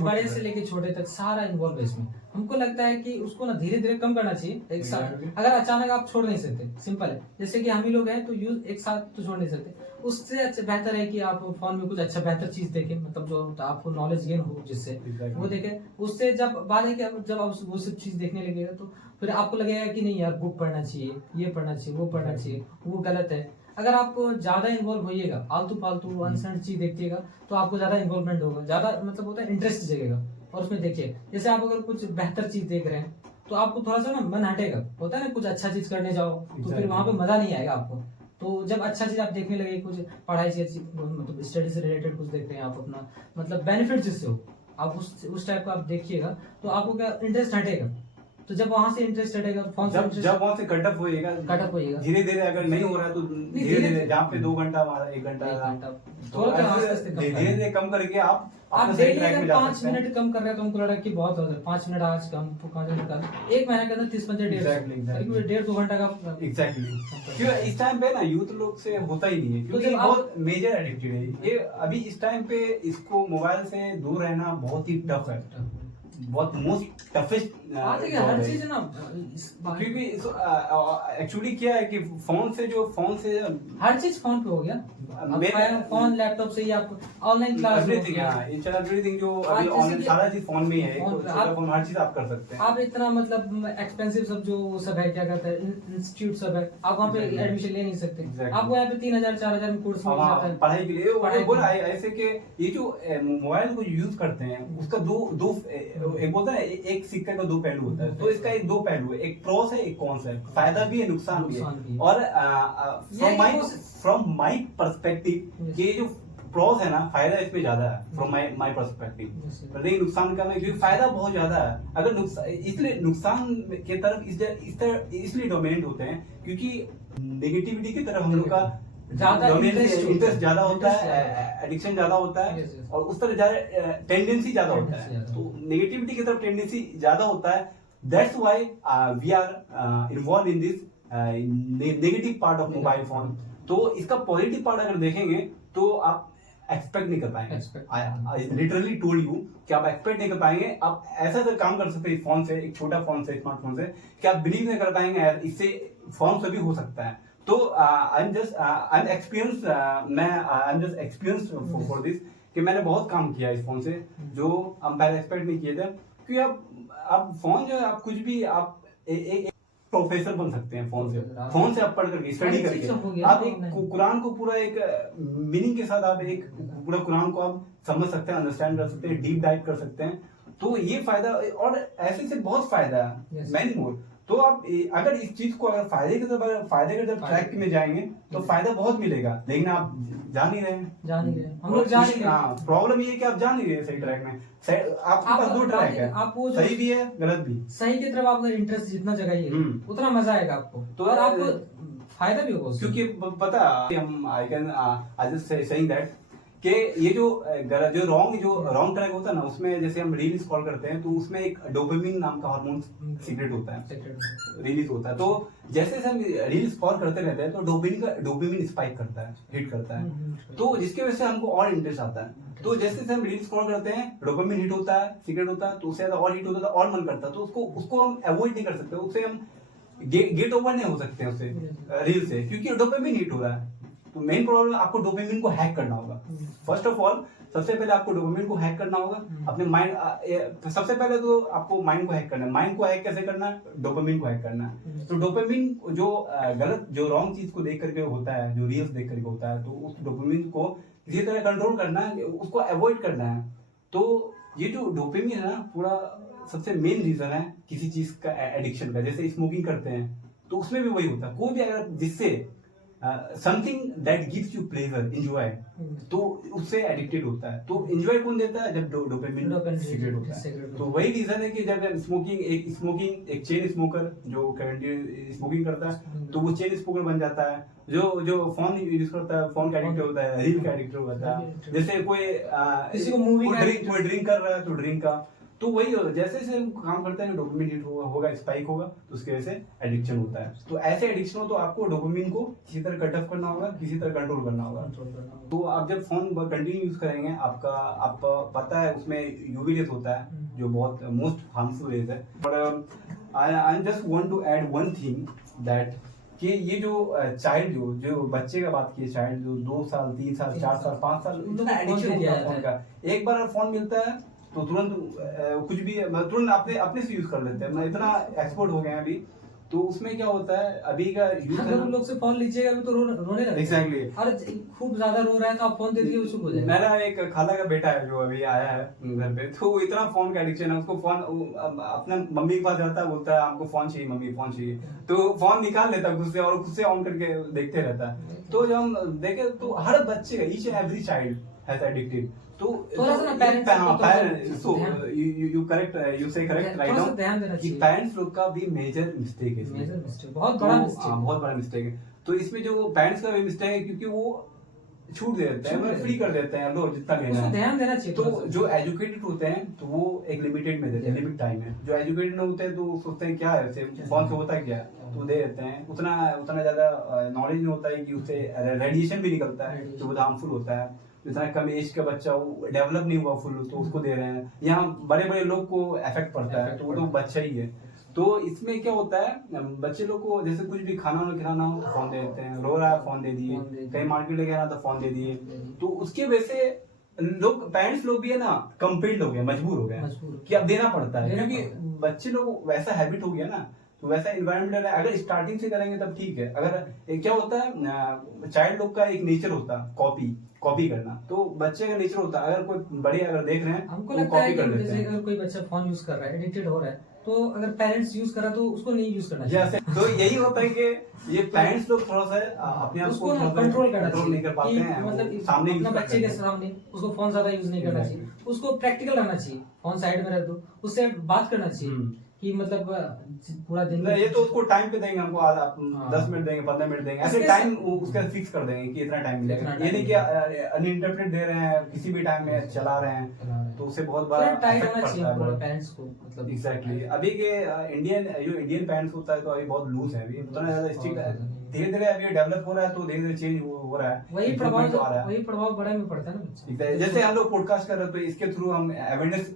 बड़े से लेके छोटे तक सारा इन्वॉल्व है इसमें। हमको लगता है कि उसको ना धीरे धीरे कम करना चाहिए एक साथ। अगर अचानक आप छोड़ नहीं सकते, सिंपल है, जैसे कि हम ही लोग हैं तो यूज एक साथ तो छोड़ नहीं सकते, उससे अच्छा बेहतर है कि आप फोन में कुछ अच्छा बेहतर चीज देखें, मतलब जो आपको नॉलेज गेन हो जिससे वो देखें। उससे जब बात है कि जब आप वो सब चीज देखने लगेगा तो फिर आपको लगेगा कि नहीं यार बुक पढ़ना चाहिए, ये पढ़ना चाहिए, वो पढ़ना चाहिए, वो गलत है। अगर आप ज्यादा इन्वॉल्व होइएगा, आलतू फालतू अनसेंट चीज देखिएगा तो आपको ज्यादा इन्वॉल्वमेंट होगा, ज्यादा मतलब होता है इंटरेस्ट जगेगा और उसमें देखिए। जैसे आप अगर कुछ बेहतर चीज देख रहे हैं तो आपको थोड़ा सा ना मन हटेगा, होता है ना, कुछ अच्छा चीज करने जाओ तो फिर वहां पे मजा नहीं आएगा आपको। तो जब अच्छा चीज आप देखने लगे, कुछ पढ़ाई से मतलब स्टडी से रिलेटेड कुछ देख रहे हैं आप, अपना मतलब बेनिफिट जिससे हो, आप उस टाइप का आप देखिएगा तो आपको क्या इंटरेस्ट हटेगा। तो जब वहां से इंटरेस्ट हटेगा, फोन से जब वहां से कटअप होएगा धीरे धीरे, अगर नहीं हो रहा है तो धीरे धीरे जहाँ पे 2 घंटा हमारा 1 घंटा धीरे धीरे कम करके आप डेली अगर 5 मिनट कम कर रहे हैं तो हमको लग रहा है कि बहुत हो, 5 मिनट आज कम, 5 मिनट कम, 1 महीने के अंदर 30-35 1.5-2 घंटा का एग्जैक्टली। क्यों इस टाइम पे ना यूथ लोग से होता ही नहीं है, क्योंकि बहुत मेजर एडिक्टेड है ये। अभी इस टाइम पे इसको मोबाइल से दूर रहना बहुत ही टफ है, बहुत मोस्ट टफेस्ट हर चीज ना, क्योंकि एक्चुअली क्या है कि फोन से हर चीज फोन पे हो गया, फोन लैपटॉप से ही आप ऑनलाइन क्लास, एवरीथिंग जो अभी ऑनलाइन सारा चीज फोन में ही है, फोन हर चीज आप कर सकते हैं। आप इतना मतलब एक्सपेंसिव सब जो सब है, क्या कहते हैं इंस्टीट्यूट सब है, आप वहाँ पे एडमिशन ले नहीं सकते। आपको यहाँ पे 3000-4000 में कोर्स मिल जाता है पढ़ाई के लिए। बोला ऐसे कि ये जो मोबाइल को यूज करते हैं उसका दो एक बोलता है एक सिक्के का 2 पहलू होता है, तो इसका एक 2 पहलू है, एक प्रोस है एक कॉन्स है, फायदा भी है नुकसान भी है। और फ्रॉम माय पर्सपेक्टिव ये जो प्रोस है ना, फायदा इसमें ज्यादा है फ्रॉम माय पर्सपेक्टिव, लेकिन नुकसान कम है क्योंकि फायदा बहुत ज्यादा है। अगर इसलिए नुकसान के तरफ इसलिए डोमिनेट होते हैं क्योंकि नेगेटिविटी की तरफ हम लोग का ज्यादा इंटरेस्ट ज्यादा होता है, एडिक्शन ज्यादा होता है और उस तरह ज्यादा टेंडेंसी ज्यादा होता है, तो नेगेटिविटी की तरफ टेंडेंसी ज्यादा होता है। That's why we are involve in this negative part of mobile phone. तो इसका पॉजिटिव पार्ट अगर देखेंगे तो आप एक्सपेक्ट नहीं कर पाएंगे, आई लिटरली टोल्ड यू कि आप एक्सपेक्ट नहीं कर पाएंगे। आप ऐसा काम कर सकते हैं फोन से, एक छोटा फोन से, स्मार्टफोन से, कि आप बिलीव नहीं कर पाएंगे इससे फोन से भी हो सकता है। तो आई am just experience for this कि मैंने बहुत काम किया इस फोन से जो हम पहले एक्सपेक्ट नहीं किए थे। क्योंकि अब फोन जो है, आप कुछ भी आप एक प्रोफेसर बन सकते हैं फोन से आप पढ़ करके स्टडी करके आप एक कुरान को पूरा एक मीनिंग के साथ आप एक पूरा कुरान को आप समझ सकते हैं, अंडरस्टैंड कर सकते हैं, डीप डाइव कर सकते हैं। तो ये फायदा, और ऐसे से बहुत फायदा है, मैनी मोर। तो आप अगर इस चीज को अगर फायदे के तरफ ट्रैक में जाएंगे तो फायदा बहुत मिलेगा, लेकिन आप जा नहीं रहे हैं, हम लोग जा नहीं रहे। हाँ, प्रॉब्लम ये है कि आप जा नहीं रहे सही ट्रैक में। आपके पास 2 ट्रैक है, सही भी है गलत भी। सही की तरफ आपका इंटरेस्ट जितना जगाइए उतना मजा आएगा आपको, तो और आपको फायदा भी होगा, क्योंकि पता हम आई जस्ट सेइंग दैट कि ये जो रॉन्ग ट्रैक होता है ना, उसमें जैसे हम रील स्क्रॉल करते हैं तो उसमें एक डोपामिन नाम का हार्मोन सीक्रेट होता है, रिलीज होता है। तो जैसे जैसे हम रील स्क्रॉल करते रहते हैं तो डोपामिन स्पाइक करता है, हिट करता है, तो जिसकी वजह से हमको और इंटरेस्ट आता है। तो जैसे जैसे हम रील स्क्रॉल करते हैं, डोपामिन हिट होता है, सीक्रेट होता है, तो उससे ज्यादा और हिट होता है, और मन करता है, तो उसको हम अवॉइड नहीं कर सकते, उससे हम गेट ओवर नहीं हो सकते उससे, रील से, क्योंकि डोपामिन हिट हो रहा है। तो मेन प्रॉब्लम आपको डोपामिन को हैक करना होगा। फर्स्ट ऑफ ऑल सबसे पहले आपको डोपामिन को हैक करना होगा अपने माइंड। सबसे पहले तो आपको माइंड को हैक करना है। माइंड को हैक कैसे करना है? डोपामिन को हैक करना है। तो डोपामिन जो गलत, जो रॉन्ग चीज को देख करके होता है, जो रील्स देख करके होता है, तो उस डोपामिन को किसी तरह कंट्रोल करना है, उसको अवॉइड करना है। तो ये जो डोपामिन है ना, पूरा सबसे मेन रीजन है किसी चीज का एडिक्शन का। जैसे स्मोकिंग करते हैं तो उसमें भी वही होता है, कोई भी अगर जिससे something that gives you pleasure, enjoy, तो उससे एडिक्टेड होता है। तो एंजॉय कौन देता है? जब डोपामिन सीक्रेट होता है। तो वही रीजन है कि जब स्मोकिंग एक चेन स्मोकर जो करंटली स्मोकिंग करता है, तो वो चेन स्मोकर बन जाता है। जो फोन यूज करता है, फोन का एडिक्टर होता है, रील का एडिक्टर होता है। जैसे कोई ड्रिंक कर रहा है तो ड्रिंक का, तो वही जैसे जैसे हम काम करते हैं डोपामिन हिट होगा, स्पाइक होगा, तो उसकी वजह से एडिक्शन होता है। तो ऐसे एडिक्शन हो तो आपको डोपामिन को किसी तरह कट ऑफ करना होगा, किसी तरह कंट्रोल करना होगा। तो आप जब फोन कंटिन्यू यूज करेंगे, आपका पता है उसमें यूवी रेज होता है जो बहुत मोस्ट हार्मफुल रेज है। But I just want to add one thing that कि ये जो चाइल्ड जो बच्चे का बात की, चाइल्ड जो 2 साल 3 साल 4 साल 5 साल इतना एडिक्शन होता है फोन का। एक बार फोन मिलता है तो तुरंत कुछ भी तुरंत अपने से यूज कर लेते हैं। मैं इतना एक्सपर्ट हो गए हैं अभी। तो उसमें क्या होता है अभी का यूथ है, अगर लोग से फोन लीजिएगा अभी तो रोने लगेगा। एग्जैक्टली। और खूब ज्यादा रो रहा है तो आप फोन दे दीजिए, वो चुप हो जाएगा। मेरा एक खाला का बेटा है जो अभी आया है घर पे, तो इतना फोन का एडिक्शन है उसको। फोन अपने मम्मी के पास जाता है, बोलता है हमको फोन चाहिए मम्मी, फोन चाहिए, तो फोन निकाल लेता है खुद से और खुद से ऑन करके देखते रहता है। तो जब हम देखे तो हर बच्चे का, each and every child has addicted. तो थोड़ा सा पेरेंट्स यू से करेक्ट राइट नाउ कि पेरेंट्स लोग का भी मेजर मिस्टेक है, मेजर मिस्टेक, बहुत बड़ा मिस्टेक, बहुत बड़ा मिस्टेक है। तो इसमें जो पेरेंट्स का भी मिस्टेक है, क्योंकि वो छूट दे देते हैं, फ्री कर देते हैं, लो जितना लेना है। ध्यान देना चाहिए। तो जो एजुकेटेड होते हैं तो वो एक लिमिटेड में देते हैं, लिमिट टाइम है। जो एजुकेटेड नहीं होते हैं तो सोचते हैं क्या है, फोन से होता है क्या, तो दे देते हैं। उतना ज्यादा नॉलेज नहीं होता है कि उससे रेडिएशन भी निकलता है जो बहुत हार्मफुल होता है। इतना कम एज का बच्चा, वो डेवलप नहीं हुआ फुल, तो उसको दे रहे हैं। यहाँ बड़े बड़े लोग को इफेक्ट पड़ता है, तो वो तो बच्चा ही है। तो इसमें क्या होता है, बच्चे लोग को जैसे कुछ भी खाना वाना खिलाना हो फोन दे देते हैं, रो रहा है फोन दे दिए, कहीं मार्केट लेके आना तो फोन दे दिए। तो उसकी वजह से लोग, पेरेंट्स लोग भी है ना, कंपेल्ड हो गए, मजबूर हो गए कि अब देना पड़ता है, क्योंकि बच्चे लोग वैसा हैबिट हो गया ना, तो वैसा इन्वायरमेंट है। अगर स्टार्टिंग से करेंगे तब ठीक है। अगर क्या होता है, चाइल्ड लोग का एक नेचर होता है कॉपी करना, तो बच्चे का नेचर होता है, अगर कोई बड़े अगर देख रहे हैं हमको तो लगता है कॉपी कर कि लेते जैसे हैं। अगर कोई बच्चा फोन यूज कर रहा है, एडिक्टेड हो रहा है, तो अगर पेरेंट्स यूज कर रहा है तो उसको नहीं यूज करना चाहिए। तो यही होता है कि ये पेरेंट्स लोग थोड़ा सा अपने आप को कंट्रोल नहीं कर पाते हैं, मतलब सामने अपना बच्चे के सामने उसको फोन ज्यादा यूज नहीं करना चाहिए। उसको प्रैक्टिकल रहना चाहिए, फोन साइड में रख दो, उससे बात करना चाहिए कि मतलब पूरा दिन ये तो उसको टाइम पे देंगे, हमको 10 मिनट देंगे, 15 मिनट देंगे, ऐसे टाइम उसका फिक्स कर देंगे कि इतना टाइम मिलेगा। ये नहीं कि अनइंटरप्टेड दे रहे हैं, किसी भी टाइम में चला रहे हैं, तो उससे बहुत बड़ा टाइट इफेक्ट होना पड़ता चाहिए है पेरेंट्स को। मतलब एग्जैक्टली। अभी के इंडियन पेरेंट्स होता है तो अभी बहुत लूज है, अभी उतना ज्यादा स्ट्रिक्ट है। धीरे धीरे अभी डेवलप हो रहा है, तो धीरे धीरे चेंज हो रहा है, वही प्रभाव बड़ा में पड़ता है ना बच्चे। जैसे हम लोग पॉडकास्ट कर रहे हैं तो इसके थ्रू हम अवेयरनेस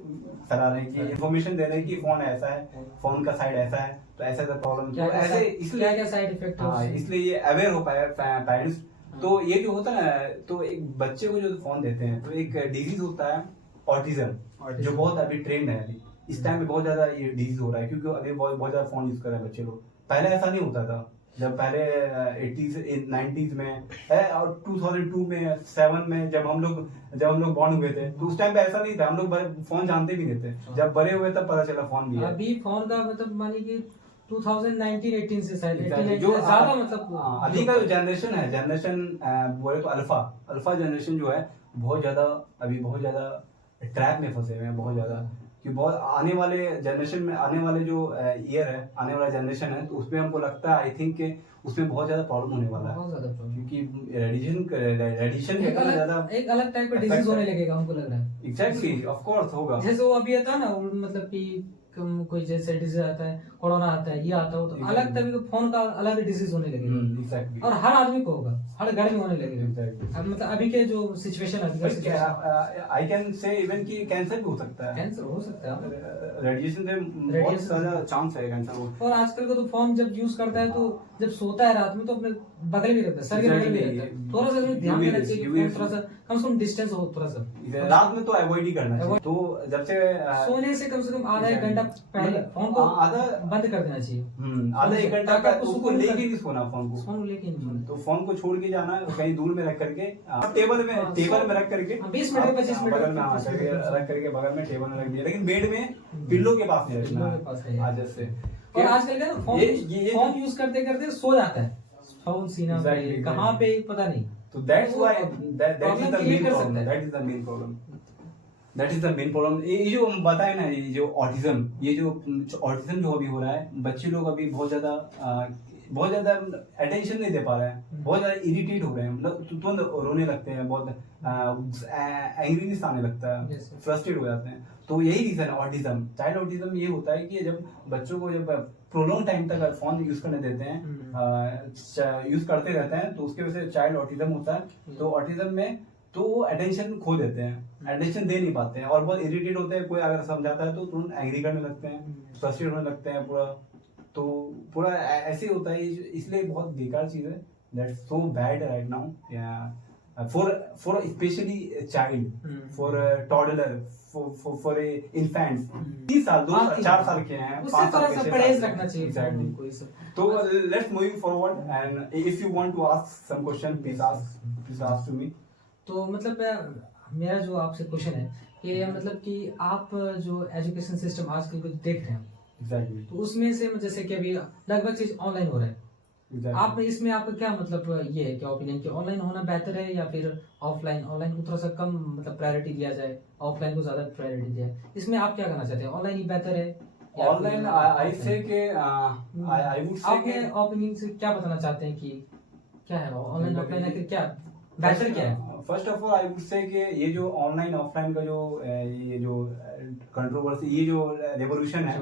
फैला रहे हैं कि इन्फॉर्मेशन दे रहे हैं कि फोन ऐसा है, फोन का साइड ऐसा है, तो ऐसा प्रॉब्लम, तो ऐसे इसलिए क्या साइड इफेक्ट है, इसलिए ये अवेयर हो पाए पेरेंट्स। तो ये जो होता है ना, तो एक बच्चे को जो फोन देते हैं, तो एक डिजीज होता है ऑटिज्म, जो बहुत अभी ट्रेंड है। अभी इस टाइम में बहुत ज्यादा ये डिजीज हो रहा है, क्योंकि अभी बहुत ज्यादा फोन यूज कर रहे हैं बच्चे लोग। पहले ऐसा नहीं होता था, जब पहले 80s 90s में और 2002 में 7 में जब हम लोग बॉर्न हुए थे, तो उस टाइम पे ऐसा नहीं था, हम लोग फोन जानते भी नहीं थे। जब बड़े हुए तब पता चला फोन भी है। अभी फोन का मतलब मानिए कि 2019-18 से शायद जो ज्यादा मतलब अभी का जो जनरेशन बोले तो अल्फा जनरेशन जो है, बहुत ज्यादा ट्रैप में फंसे हुए हैं, बहुत ज्यादा। कि बहुत आने वाले जनरेशन में, आने वाले जो ईयर है, आने वाला जनरेशन है, तो उसमें हमको लगता है आई थिंक उसमें बहुत ज्यादा प्रॉब्लम होने वाला है, बहुत ज्यादा प्रॉब्लम, क्योंकि रेडिएशन का इतना ज्यादा एक अलग टाइप का डिजीज होने लगेगा हमको लग रहा है। एग्जैक्टली ऑफ कोर्स होगा। जैसे वो अभी आता है ना, वो मतलब कि कोई जैसे डिजीज आता है, कोरोना आता है, ये आता हो, तो अलग तरीके फोन का अलग डिजीज होने लगेगा। एग्जैक्टली। और हर आदमी को होगा, हर घर में होने लगेगा। Exactly. अब मतलब अभी के जो सिचुएशन है, आई कैन से इवन कि कैंसर भी हो सकता है, कैंसर हो सकता है, रेडिएशन से बहुत ज्यादा चांस है कैंसर हो। और आजकल का तो फोन जब यूज करता है तो जब सोता है रात में तो अपने बगल में रहता है, सर के बगल में रहता है, थोड़ा सा ध्यान देना चाहिए कि फोन थोड़ा सा कम से कम डिस्टेंस हो, थोड़ा सा रात में तो अवॉइड ही करना चाहिए। तो जब से सोने से कम आधा एक घंटा पहले फोन को आधा बंद कर देना चाहिए, आधा एक घंटा का उसको लेके नहीं सोना, फोन लेके नहीं, तो फोन को छोड़ के जाना कहीं दूर में रख करके, टेबल में रख करके 20 मिनट 25 मिनट बगल में रख करके बगल में टेबल में रख दिया, लेकिन बेड में पिल्लो के पास नहीं रखना आदत से। और आजकल क्या फोन यूज करते करते सो जाता है, फोन सीना पे कहाँ पे पता नहीं, तो that's why that is the main problem, that is the main problem. ये जो हम बताए ना, ये जो ऑटिज्म, जो अभी हो रहा है, बच्चे लोग अभी बहुत ज्यादा अटेंशन नहीं दे पा रहे हैं, बहुत ज्यादा इरिटेट हो रहे हैं, मतलब तुरंत रोने लगते हैं, बहुत एंग्रीनेस आने लगता है, फ्रस्ट्रेट हो जाते हैं। तो यही रीजन है ऑटिज्म, चाइल्ड ऑटिज्म। ये होता है कि जब बच्चों को जब प्रोलॉन्ग टाइम तक फोन यूज करने देते हैं, यूज करते रहते हैं, तो उसके वजह से चाइल्ड ऑटिज्म होता है। तो ऑटिज्म में तो वो अटेंशन खो देते हैं, अटेंशन दे नहीं पाते हैं, और बहुत इरिटेट होते हैं। कोई अगर समझाता है तो तुरंत एंग्री करने लगते हैं, फ्रस्ट्रेट होने लगते हैं पूरा। तो पूरा ऐसे होता है, इसलिए बहुत बेकार चीज है, that's so bad right now for specially child, for toddler, for infants. 3 साल 2 साल 4 साल के हैं, 5 साल के परहेज रखना चाहिए एग्जैक्टली। तो let's moving forward, and if you want to ask some question please ask to me. तो मतलब मेरा जो आपसे क्वेश्चन है कि मतलब कि आप जो एजुकेशन सिस्टम आजकल को देख रहे हैं, एग्जैक्टली, तो उसमें से जैसे कि अभी लगभग चीज ऑनलाइन हो रहा है, आप इसमें आपका क्या मतलब ये है, क्या ओपिनियन कि ऑनलाइन होना बेहतर है या फिर ऑफलाइन? ऑनलाइन को थोड़ा सा कम मतलब प्रायोरिटी दिया जाए, ऑफलाइन को ज्यादा प्रायोरिटी दिया जाए, इसमें आप क्या करना चाहते हैं? ऑनलाइन ही बेहतर है? ऑनलाइन आई से के आई वुड से आपके ओपिनियन से क्या बताना चाहते हैं कि क्या है ऑनलाइन ऑफलाइन, आखिर क्या बेहतर क्या है? First of all I would say कि ये जो ऑनलाइन ऑफलाइन का ये जो कंट्रोवर्सी, ये जो रेवोल्यूशन है,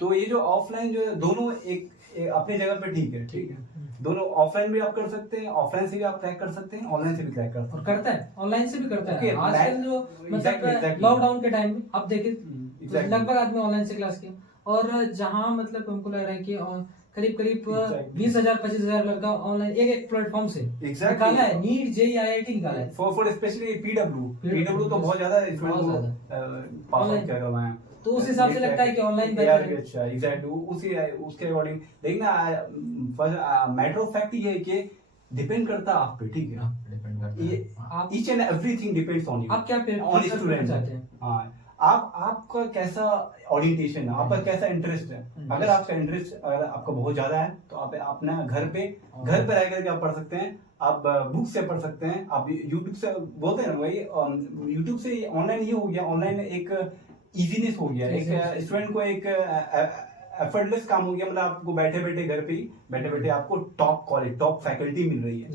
तो ये जो ऑफलाइन जो है, दोनों एक अपनी जगह पे ठीक है। दोनों ऑफलाइन भी आप कर सकते हैं, ऑफलाइन से भी आप क्रैक कर सकते हैं, ऑनलाइन से भी क्रैक कर सकते हैं, और करता है, ऑनलाइन से भी करता है। Okay, आजकल जो मतलब लॉकडाउन के टाइम में आप देखें तो लगभग आदमी ऑनलाइन से क्लास किया, और जहाँ मतलब हमको लग रहा है कि करीब 20,000 25,000 लड़का ऑनलाइन एक प्लेटफॉर्म से निकाला है, नीट जेईई आईआईटी निकाला है, फॉर स्पेशली पीडब्ल्यू तो बहुत ज्यादा पास आउट क्या करवाए हैं। तो उस हिसाब से लगता है कि ऑनलाइन बेहतर है। अच्छा, एग्जैक्टली, उसके अकॉर्डिंग। लेकिन मैटर ऑफ फैक्ट ये है कि डिपेंड करता है आप पे, ठीक है, डिपेंड करता है, each and everything depends on you, आप क्या ऑन स्टूडेंट चाहते हैं। हाँ, आपका कैसा ओरिएंटेशन है, आपका कैसा इंटरेस्ट है। अगर आपका इंटरेस्ट अगर आपका बहुत ज्यादा है तो आप अपना घर पे रह करके आप पढ़ सकते हैं, आप बुक से पढ़ सकते हैं, आप यूट्यूब से बोलते हैं ना, वही यूट्यूब से ऑनलाइन ये हो गया, ऑनलाइन एक इजीनेस हो गया, एक स्टूडेंट को एक एफर्टलेस काम हो गया, मतलब आपको बैठे बैठे आपको टॉप कॉलेज, टॉप फैकल्टी मिल रही है।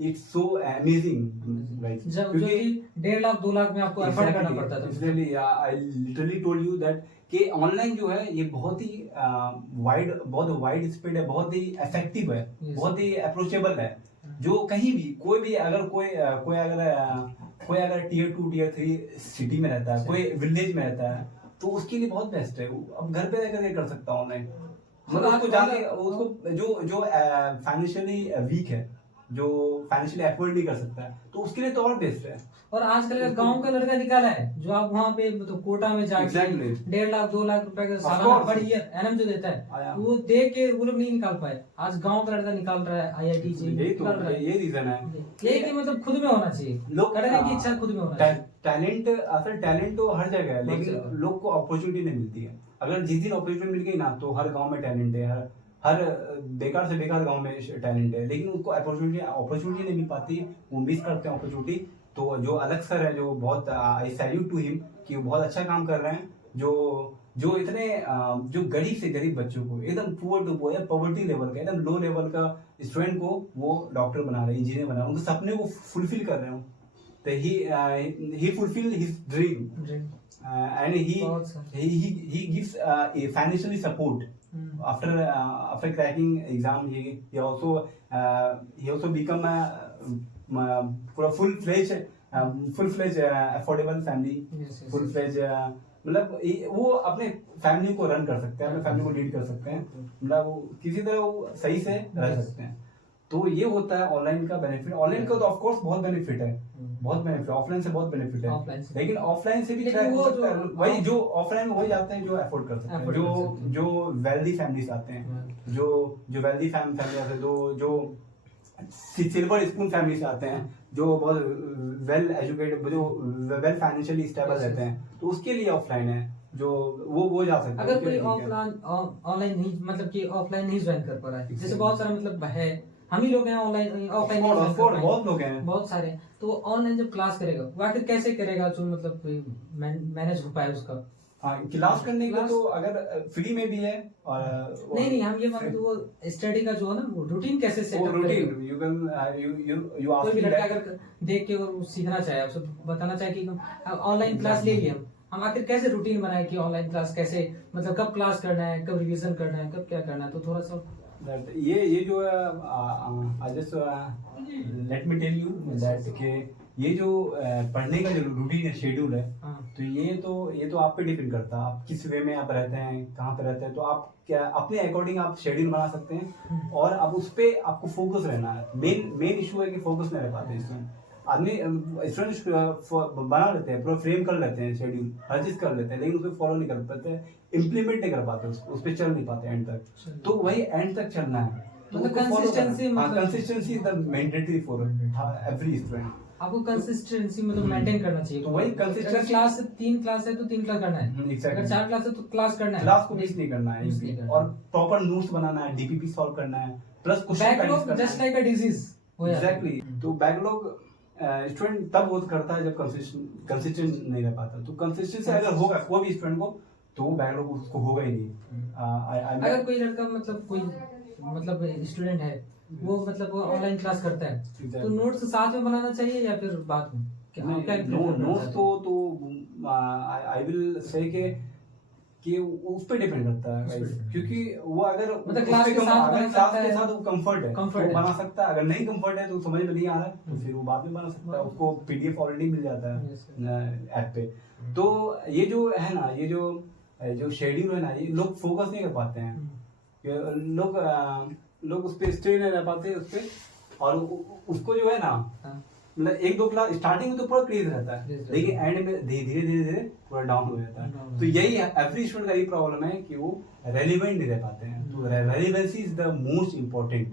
It's so amazing, right? क्योंकि 1.5 लाख 2 लाख में आपको एफर्ट करना पड़ता था। इसलिए I literally told you that कि ऑनलाइन जो है ये बहुत वाइड स्प्रेड है, बहुत ही इफेक्टिव है, बहुत ही अप्रोचेबल है। जो कहीं भी कोई अगर टियर 2 टियर 3 सिटी में रहता है, कोई विलेज में रहता है, तो उसके लिए बहुत बेस्ट है। अब घर पे रहकर कर सकता है ऑनलाइन, मतलब उसको जाके उसको जो फाइनेंशियली वीक है, जो फाइनेंशियली एफोर्ड नहीं कर सकता है, तो उसके लिए तो और बेस्ट है। और आजकल का गांव का लड़का निकाला है, जो आप वहाँ पे तो कोटा में जाके 1.5 लाख 2 लाख रुपए का सालाना पर ईयर एनएम जो देता है, वो दे के वो लोग नहीं निकाल पाए। आज गांव का लड़का निकाल रहा है, आईआईटी से। ये रीजन है, यही कि मतलब खुद में होना चाहिए, लोग करने की इच्छा खुद में होना चाहिए। टैलेंट तो हर जगह है, लेकिन लोग को अपॉर्चुनिटी नहीं मिलती है। अगर जिस दिन अपॉर्चुनिटी मिल गई ना, तो हर गांव में टैलेंट है, हर बेकार से बेकार गांव में टैलेंट है, लेकिन उनको अपॉर्चुनिटी नहीं मिल पाती, वो मिस करते हैं अपॉर्चुनिटी। तो जो अलग सर है, जो बहुत आई सैल्यूट टू हिम कि वो बहुत अच्छा काम कर रहे हैं, जो जो इतने जो गरीब से गरीब बच्चों को एकदम पुअर टू पुअर या पॉवर्टी लेवल का एकदम लो लेवल का स्टूडेंट को वो डॉक्टर बना रहे हैं, इंजीनियर बना रहे हैं, उनके सपने को फुलफिल कर रहे हो। तो he fulfil his dream and he gives a financially support after cracking exam. He also become a full-fledged affordable family. full-fledged मतलब वो अपने फैमिली को रन कर सकते हैं, अपने फैमिली को लीड कर सकते हैं, मतलब वो किसी तरह वो सही से रह सकते हैं। तो ये होता है ऑनलाइन का बेनिफिट। ऑनलाइन का तो ऑफ कोर्स बहुत बेनिफिट है, बहुत बेनिफिट, ऑफलाइन से बहुत बेनिफिट है, लेकिन ऑफलाइन से भी वो जो वही जो ऑफलाइन में वही जाते हैं जो अफोर्ड कर सकते हैं, जो वेल्दी फैमिलीज आते हैं, जो वेल्दी फैमिली आते हैं, जो सिल्वर स्पून फैमिली से आते हैं, जो बहुत वेल एजुकेटेड, जो वेल फाइनेंशियली स्टेबल रहते हैं, तो उसके लिए ऑफलाइन है, जो वो जा सकते हैं। अगर कोई ऑनलाइन नहीं, मतलब कि ऑफलाइन नहीं ज्वाइन कर पा रहा है, जैसे बहुत सारा मतलब है, हम ही लोग हैं ऑनलाइन ऑफलाइन बहुत लोग हैं, बहुत सारे, तो ऑनलाइन जब क्लास करेगा वो आखिर कैसे करेगा जो मतलब मैनेज हो पाए उसका? क्लास करने के लिए तो अगर फ्री में भी है और नहीं हम ये मानते वो स्टडी का जो है ना वो रूटीन कैसे सेटअप करेगा? यू कैन यू कोई भी लड़का अगर देख के और सीखना चाहे, आपसे बताना चाहे कि ऑनलाइन क्लास ले लिए हम आखिर कैसे रूटीन बनाए कि ऑनलाइन क्लास कैसे, मतलब कब क्लास करना है, कब रिवीजन करना है, कब क्या करना है, तो थोड़ा सा ये जो है just let me tell you that के ये जो पढ़ने का जो रूटीन है, शेड्यूल है, तो ये तो आप पे डिपेंड करता है, आप किस वे में आप रहते हैं, कहाँ पे रहते हैं, तो आप क्या अपने अकॉर्डिंग आप शेड्यूल बना सकते हैं और अब उस पे आपको फोकस रहना है। मेन इशू है कि फोकस नहीं रह पाते इसमें। आदमी स्टूडेंट बना लेते हैं, पूरा फ्रेम कर लेते हैं, शेड्यूल हर चीज कर लेते हैं, लेकिन उसको फॉलो नहीं कर पाते, इम्प्लीमेंट नहीं कर पाते, उस पर चल नहीं पाते एंड तक। तो वही एंड तक चलना है, तो consistency is the mandatory for every student. आपको कंसिस्टेंसी मतलब मेंटेन करना चाहिए। तो वही कंसिस्टेंसी, अगर क्लास 3 क्लास है तो 3 क्लास करना है, अगर 4 क्लास है तो क्लास करना है, क्लास को मिस नहीं करना है, और प्रॉपर नोट्स बनाना है, डीपीपी सॉल्व करना है, प्लस क्वेश्चन प्रैक्टिस करना है, just like a disease. Exactly. तो बैकलॉग स्टूडेंट तब वो करता है जब कंसिस्टेंट नहीं रह पाता। तो कंसिस्टेंसी अगर होगा कोई भी स्टूडेंट को, तो वो बैकलॉग उसको होगा ही नहीं। अगर कोई लड़का मतलब स्टूडेंट है, वो मतलब वो ऑनलाइन क्लास करता है, तो नोट्स साथ में बनाना चाहिए या फिर बाद में? नोट्स तो आई विल से कि उस पे डिपेंड करता है, क्योंकि वो अगर मतलब क्लास के साथ वो कंफर्ट है तो बना सकता है, अगर नहीं कंफर्ट है तो समझ में नहीं आ रहा है तो फिर वो बाद में बना सकता है, उसको पीडीएफ ऑलरेडी मिल जाता है ऐप पे। तो ये जो है ना, ये जो शेड्यूल है ना, ये लोग फोकस नहीं कर पाते हैं, लोग उस पे स्टे नहीं रह पाते उस पे, और उसको जो है ना, मतलब 1-2 क्लास स्टार्टिंग में तो पूरा क्रेज रहता है, लेकिन एंड में धीरे धीरे पूरा डाउन हो जाता है। तो यही एवरी स्टूडेंट का ये प्रॉब्लम है कि वो रेलिवेंट नहीं रह पाते हैं। तो relevancy is the most important.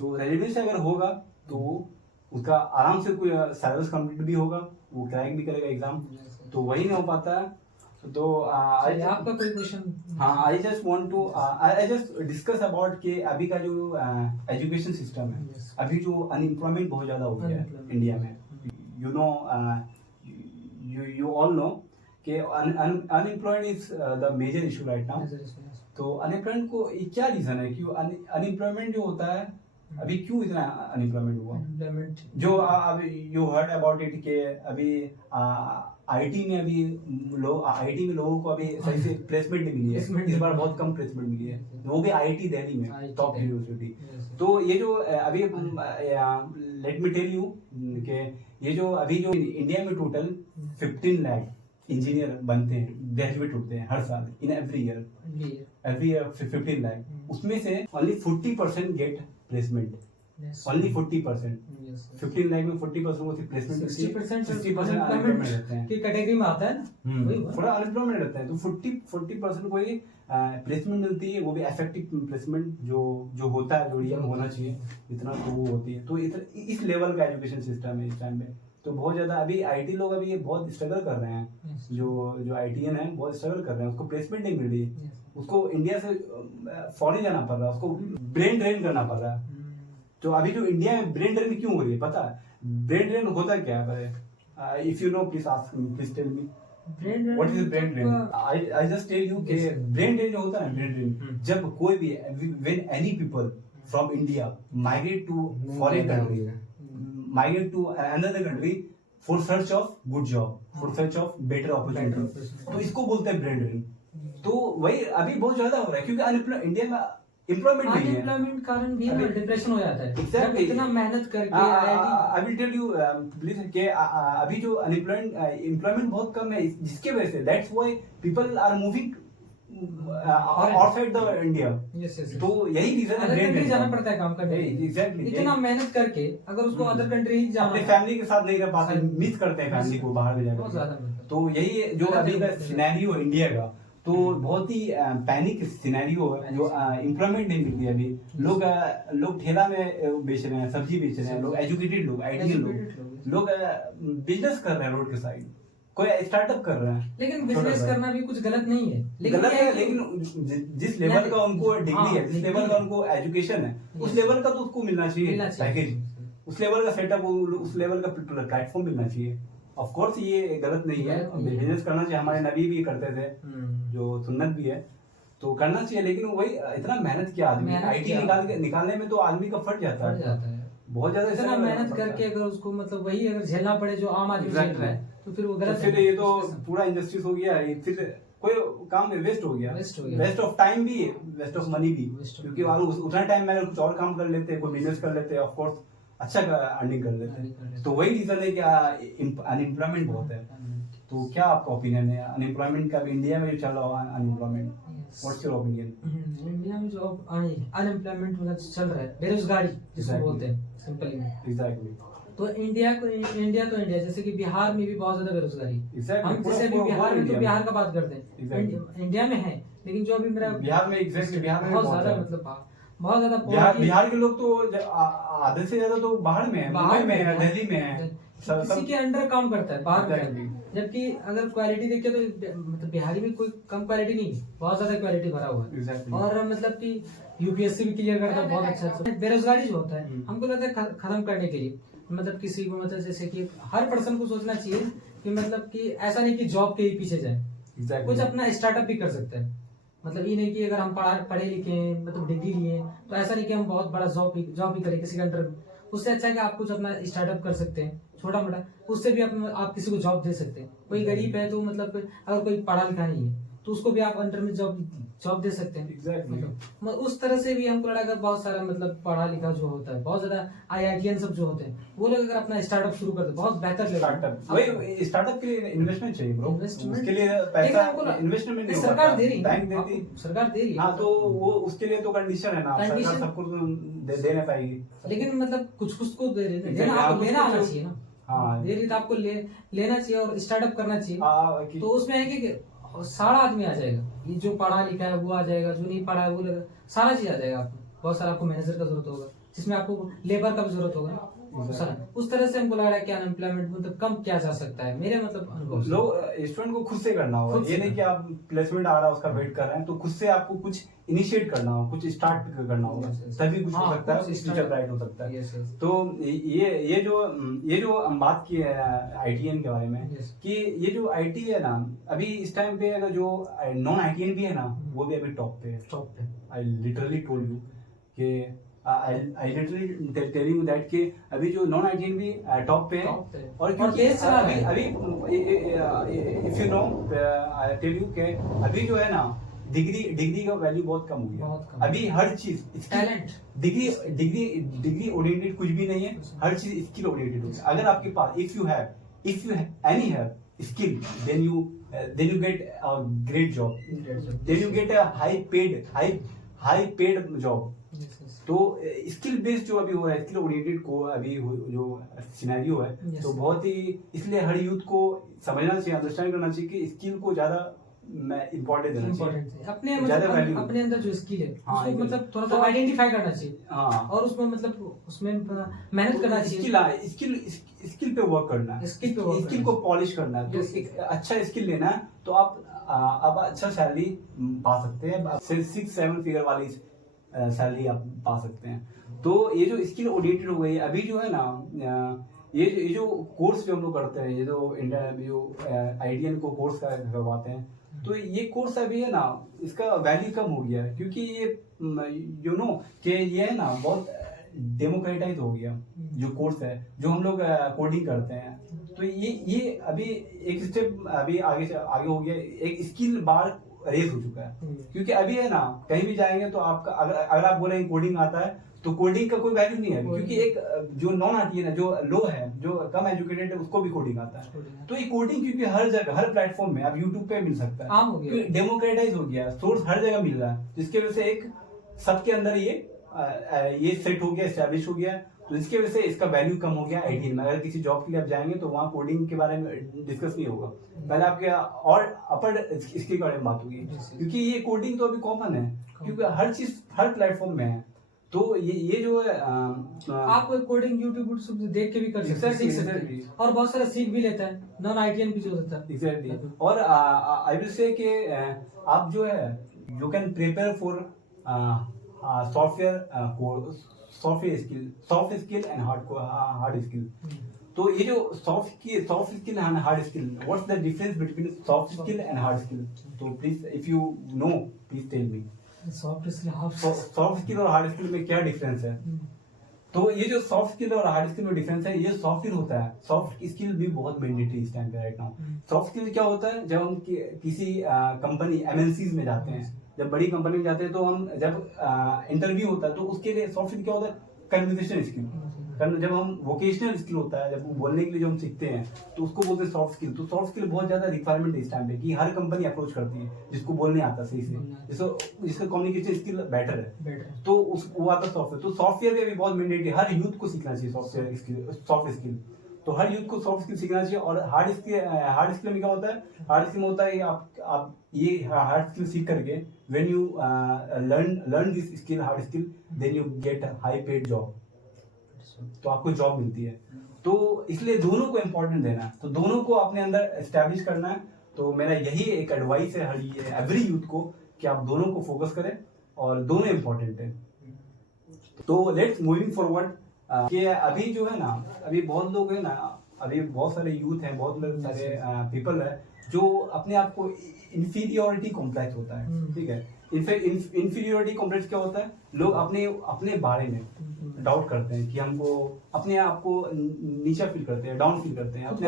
तो रेलिवेंसी अगर होगा तो उसका आराम से कोई सिलेबस कंप्लीट भी होगा, वो क्रैक भी करेगा एग्जाम। तो वही नहीं हो पाता है। तो आपका कोई क्वेश्चन? हाँ, I just want to I just discuss about के अभी का जो एजुकेशन सिस्टम है, अभी जो अनएम्प्लॉयमेंट बहुत ज्यादा हो गया है इंडिया में। You know, you all know कि unemployed is the major issue right now. तो अनएम्प्लॉयमेंट को क्या रीजन है कि अनएम्प्लॉयमेंट जो होता है अभी क्यों इतना अनएम्प्लॉयमेंट हुआ? जो अभी यू हर्ड अबाउट इट के अभी आईटी में अभी आईटी में लोगों को अभी सही से प्लेसमेंट नहीं मिली है, इस बार बहुत कम प्लेसमेंट मिली है, वो भी आईटी दिल्ली में टॉप यूनिवर्सिटी। तो ये जो अभी लेट मी टेल यू कि ये जो अभी जो इंडिया में टोटल 15 लाख इंजीनियर बनते हैं, ग्रेजुएट होते हैं हर साल, इन एवरी ईयर 15 लाख, उसमें से only 40% get placement, only 40%। 15 lakh में 40% को प्लेसमेंट, 60% अनएम्प्लॉयमेंट रहते हैं, की कैटेगरी में आता है ना, पूरा अनएम्प्लॉयमेंट रहता है। तो 40% को ही प्लेसमेंट मिलती है, वो भी इफेक्टिव प्लेसमेंट जो होता है, जो रियल होना चाहिए इतना, तो वो होती है। तो इस लेवल का एजुकेशन सिस्टम है इस टाइम में। तो बहुत ज्यादा अभी आईटी लोग अभी बहुत स्ट्रगल कर रहे हैं, जो आईटीएन है बहुत स्ट्रगल कर रहे हैं, उसको प्लेसमेंट नहीं मिल रही, उसको इंडिया से फॉरेन जाना पड़ रहा है, उसको ब्रेन ड्रेन करना पड़ रहा है। तो अभी जो इंडिया में ब्रेन ड्रेन क्यों हो रही है पता है? ब्रेन ड्रेन होता क्या है? If you know please ask me, please tell me. Brain drain what is brain drain? I just tell you कि ब्रेन ड्रेन जो होता है ना, ब्रेन ड्रेन जब कोई भी when any people from India migrate to foreign country, migrate to another country for search of good job, for search of better opportunity, तो इसको बोलते हैं ब्रेन ड्रेन। तो वही अभी बहुत ज्यादा हो रहा है क्योंकि इंडिया में एम्प्लॉयमेंट नहीं है। अनएम्प्लॉयमेंट कारण भी डिप्रेशन हो जाता है। Exactly. जब इतना मेहनत करके I will tell you please कि अभी जो एम्प्लॉयमेंट बहुत कम है, जिसके वजह से that's why people are moving outside the India. तो यही रीजन है, अदर कंट्री जाना पड़ता है काम करने के लिए। एग्जैक्टली इतना मेहनत करके अगर उसको अदर कंट्री जाना अपने फैमिली के साथ नहीं रह पाते, मिस करते हैं फैमिली को बाहर में बहुत ज्यादा जाकर। मतलब। तो यही जो अभी का सिनेरियो है इंडिया का, तो बहुत ही पैनिक सिनेरियो है, जो एम्प्लॉयमेंट नहीं मिल रही है अभी। लोग ठेला में बेच रहे हैं, सब्जी बेच रहे हैं, लोग एजुकेटेड लोग, आइडियल लोग बिजनेस कर रहे हैं रोड के साइड, कोई स्टार्टअप कर रहे हैं। लेकिन बिजनेस करना भी कुछ गलत नहीं है, गलत है, लेकिन जिस लेवल का उनको डिग्री है, जिस लेवल का उनको एजुकेशन है, उस लेवल का तो उसको मिलना चाहिए पैकेज, उस लेवल का सेटअप, उस लेवल का प्लेटफॉर्म मिलना चाहिए। ऑफ कोर्स ये गलत नहीं है, बिजनेस करना चाहिए, हमारे नबी भी करते थे, जो सुन्नत भी है, तो करना चाहिए। लेकिन वही इतना मेहनत किया आदमी, आईटी निकालने में तो आदमी का फट जाता है बहुत ज्यादा। इतना मेहनत करके अगर उसको मतलब वही अगर झेलना पड़े जो आम आदमी झेल रहा है, तो फिर वो गलत है। फिर ये तो पूरा इंजस्टिस हो गया, फिर कोई काम वेस्ट हो गया, वेस्ट ऑफ टाइम भी, वेस्ट ऑफ मनी भी, क्योंकि उतना टाइम में अगर कुछ और काम कर लेते, कोई बिजनेस कर लेते, ऑफ कोर्स अच्छा अर्निंग कर लेते। तो वही रीजन है कि अनएम्प्लॉयमेंट बहुत है। तो क्या आपका ओपिनियन है अनएम्प्लॉयमेंट का? इंडिया में जो चल रहा है unemployment, what's your opinion? India में जो अनएम्प्लॉयमेंट मतलब चल रहा है, बेरोजगारी जिसको बोलते हैं सिंपली में। एग्जैक्टली। तो इंडिया तो इंडिया, जैसे कि बिहार में भी बहुत ज्यादा बेरोजगारी। Exactly. हम जैसे अभी बिहार में तो इंडिया बिहार का बात करते हैं, Exactly. इंडिया में है, लेकिन जो अभी मेरा बिहार में एग्जैक्टली, बिहार में बहुत बहुत ज्यादा है। मतलब बहुत ज्यादा बिहार के लोग तो आधे से ज्यादा तो बाहर में है, मुंबई में है, दिल्ली में है, किसी के अंडर काम करता है बाहर Exactly. में। जबकि अगर क्वालिटी देखे तो मतलब बिहारी में कोई कम क्वालिटी नहीं है, बहुत ज्यादा क्वालिटी भरा हुआ है। Exactly. और मतलब कि यूपीएससी भी क्लियर करता है बहुत अच्छा। बेरोजगारी जो होता है हमको लगता है खत्म करने के लिए मतलब किसी को मतलब जैसे कि हर पर्सन को सोचना चाहिए कि मतलब कि ऐसा नहीं कि जॉब के ही पीछे जाए, Exactly. कुछ अपना स्टार्टअप भी कर सकते हैं। मतलब ये नहीं कि अगर हम पढ़े लिखे हैं मतलब डिग्री लिए तो ऐसा नहीं कि हम बहुत बड़ा जॉब भी करें किसी के अंडर में। उससे अच्छा है कि आप कुछ अपना स्टार्टअप कर सकते हैं छोटा मोटा, उससे भी आप किसी को जॉब दे सकते हैं। कोई गरीब है तो मतलब अगर कोई पढ़ा लिखा नहीं है तो उसको भी आप अंडर में जॉब दे सकते हैं। Exactly. मतलब उस तरह से भी हमको लगा अगर बहुत सारा मतलब पढ़ा लिखा जो होता है, बहुत ज्यादा IITian सब जो होते हैं, वो लोग अगर अपना स्टार्टअप शुरू करते बहुत बेहतर स्टार्टअप। वही स्टार्टअप के लिए इन्वेस्टमेंट चाहिए ब्रो, उसके लिए लेकिन पैसा हमको इन्वेस्टमेंट नहीं सरकार दे रही है, बैंक देती, सरकार दे रही है। हाँ, तो वो उसके लिए तो कंडीशन है ना, सरकार सबको दे नहीं पाएगी। लेकिन मतलब कुछ को दे रही है, Exactly. आपको लेना आना चाहिए ना। हाँ, दे रही तो आपको लेना चाहिए और स्टार्टअप करना चाहिए। तो उसमें है कि सारा आदमी आ जाएगा, ये जो पढ़ा लिखा है वो आ जाएगा, जो नहीं पढ़ा है वो सारा चीज आ जाएगा। आपको बहुत सारा आपको मैनेजर का जरूरत होगा, जिसमें आपको लेबर का भी जरूरत होगा। उस तरह से हमको लग रहा है कि अनएम्प्लॉयमेंट मतलब कम किया जा सकता है मेरे मतलब अनुभव से। लोग स्टूडेंट को खुद से करना होगा, ये नहीं कि आप प्लेसमेंट आ रहा है उसका वेट कर रहे हैं, तो खुद से आपको कुछ इनिशिएट करना होगा, कुछ स्टार्ट करना होगा, तभी कुछ हो सकता है, फ्यूचर ब्राइट हो सकता है। तो ये जो हम बात की है IITian के बारे में, कि ये जो IT है ना अभी इस टाइम पे, अगर जो नॉन IITian भी है ना वो भी अभी टॉप पे है। आई लिटरली टोल्ड यू कि I literally telling you that कि अभी जो नॉन IITian भी टॉप पे है। और क्योंकि अभी if you know I tell you कि अभी जो है ना डिग्री का वैल्यू बहुत कम हो गया। अभी हर चीज टैलेंट, डिग्री ओरिएंटेड कुछ भी नहीं है, हर चीज स्किल ओरिएंटेड हो गया। अगर आपके पास if you have skill then you get a great job, then you get a high paid job। तो स्किल बेस्ड जो अभी हो रहा है, स्किल ओरिएंटेड को अभी जो सिनेरियो है, तो बहुत ही इसलिए हर यूथ को समझना चाहिए, अंडरस्टैंड करना चाहिए कि स्किल को ज्यादा इम्पोर्टेंस देना चाहिए। अपने अंदर जो स्किल है उसको मतलब थोड़ा सा आइडेंटिफाई करना चाहिए। हाँ, और उसमें मतलब उसमें मेहनत करना चाहिए, स्किल पे वर्क करना है, स्किल को पॉलिश करना है। तो एक अच्छा स्किल लेना है तो आप अच्छा सैलरी पा सकते हैं, 6-7 फिगर वाली सैलरी आप पा सकते हैं। तो ये जो स्किल ओरिएंटेड हो गई अभी जो है ना, ये जो कोर्स जो हम लोग करते हैं, ये जो आईडियन को कोर्स करवाते हैं, तो ये कोर्स अभी है ना, इसका वैल्यू कम हो गया है, क्योंकि ये यू नो कि ये है ना बहुत डेमोक्रेटाइज हो गया जो कोर्स है, जो हम लोग कोडिंग करते हैं। तो ये अभी एक स्टेप अभी आगे हो गया, एक स्किल बार रेस हो चुका है। क्योंकि अभी है ना, कहीं भी जाएंगे तो आपका अगर आप बोलेंगे कोडिंग आता है, तो कोडिंग का कोई वैल्यू नहीं है, क्योंकि एक जो नॉन आती है ना, जो लो है, जो कम एजुकेटेड है, उसको भी कोडिंग आता है। तो ये कोडिंग क्योंकि हर जगह, हर प्लेटफॉर्म में, अब यूट्यूब पे मिल सकता है, डेमोक्रेटाइज हो गया, सोर्स हर जगह मिल रहा है, जिसकी वजह से एक सबके अंदर ये सेट हो गया, एस्टैब्लिश हो गया। तो इसकी वजह से इसका वैल्यू कम हो गया आईटी में। अगर किसी जॉब के लिए आप जाएंगे तो वहाँ कोडिंग के बारे में डिस्कस नहीं होगा, पहले आपके और अपर इसके बारे में बात होगी, क्योंकि ये कोडिंग तो अभी कॉमन है, क्योंकि हर चीज हर प्लेटफॉर्म में है। तो ये जो है आप कोडिंग यूट्यूब देख के भी कर सकते हैं, सीख सकते हैं, और बहुत सारा सीख भी लेता है, नॉन आईटीएन भी जो होता है। एग्जैक्टली। और आई विल से कि आप जो है you can prepare for soft skill and hard skill. तो ये जो soft skill and hard skill, what's the difference between soft skill and hard skill? तो please if you know please tell me. Soft skill और hard skill में क्या difference है? तो ये जो सॉफ्ट स्किल और हार्ड स्किल में डिफरेंस है, ये सॉफ्ट स्किल होता है। सॉफ्ट स्किल भी बहुत मैंडेटरी इस टाइम पे राइट नाउ। सॉफ्ट स्किल क्या होता है? जब हम किसी कंपनी एमएनसीज में जाते हैं, जब बड़ी कंपनी में जाते हैं, तो हम जब इंटरव्यू होता है, तो उसके लिए सॉफ्ट स्किल क्या होता है? Conversation skill. जब हम वोकेशनल स्किल होता है, जब बोलने के लिए जो हम सीखते हैं, तो उसको बोलते हैं सॉफ्ट स्किल। तो सॉफ्ट स्किल बहुत ज्यादा रिक्वायरमेंट है इस टाइम पे, कि हर कंपनी अप्रोच करती है जिसको बोलने आता सही से, जिसका कम्युनिकेशन स्किल बेटर है, तो वो आता है सॉफ्टवेयर। तो सॉफ्टवेयर में भी बहुत मैंडेटरी, हर यूथ को सीखना चाहिए सॉफ्ट स्किल। तो हर यूथ को सॉफ्ट स्किल सीखना चाहिए। और हार्ड स्किल में क्या होता है? हार्ड स्किल में होता है आप ये हार्ड स्किल सीख करके when you learn this skill, hard skill, then you get high paid job, तो आपको जॉब मिलती है। तो इसलिए दोनों को इम्पोर्टेंट देना है, तो दोनों को अपने अंदर एस्टैब्लिश करना है। तो मेरा यही एक एडवाइस है एवरी यूथ को, कि आप दोनों को फोकस करें, और दोनों इम्पोर्टेंट है। तो लेट्स मूविंग फॉरवर्ड, कि अभी जो है ना, अभी बहुत लोग है ना, अभी बहुत सारे यूथ हैं, बहुत सारे पीपल है जो अपने आप को इंफीरियोरिटी कॉम्प्लेक्स होता है, ठीक है। इंफीरियोरिटी कॉम्प्लेक्स क्या होता है? लोग अपने बारे में डाउट करते हैं, कि हमको अपने आप को नीचा फील करते हैं, डाउन फील करते हैं, अपने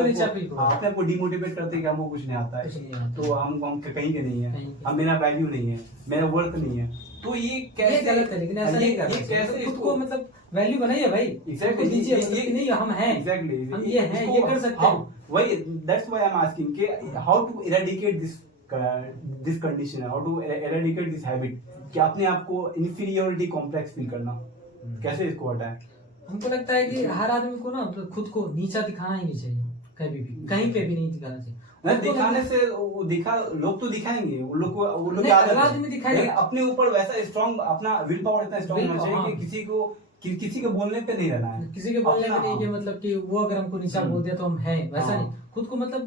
आप को डिमोटिवेट करते हैं कि हमको कुछ नहीं आता है, तो हम कहीं के नहीं है, हम मेरा वैल्यू नहीं है, मेरा वर्थ नहीं है। तो ये कैसे गलत है, लेकिन ऐसा नहीं करना, कैसे खुद को मतलब वैल्यू बनाइए भाई। एग्जैक्टली, ये नहीं हम हैं, एग्जैक्टली हम ये हैं, ये कर सकते हैं। वही that's why I am asking कि how to eradicate this condition, how to eradicate this habit, कि अपने आप को इंफीरियोरिटी कॉम्प्लेक्स फील करना, कैसे इसको हटाएं? हमको लगता है कि हर आदमी को ना खुद को नीचा दिखाना ही नहीं चाहिए, कभी भी, कहीं पे भी नहीं दिखाना चाहिए। दिखाने से लोग तो दिखाएंगे, वो लोग की आदत है, अपने ऊपर वैसा स्ट्रांग, अपना विल पावर इतना स्ट्रांग होना चाहिए कि किसी के बोलने पे नहीं रहना है, किसी के बोलने पे नहीं, कि मतलब कि वो अगर हमको नीचा बोल दिया तो हम हैं, वैसा नहीं। खुद को मतलब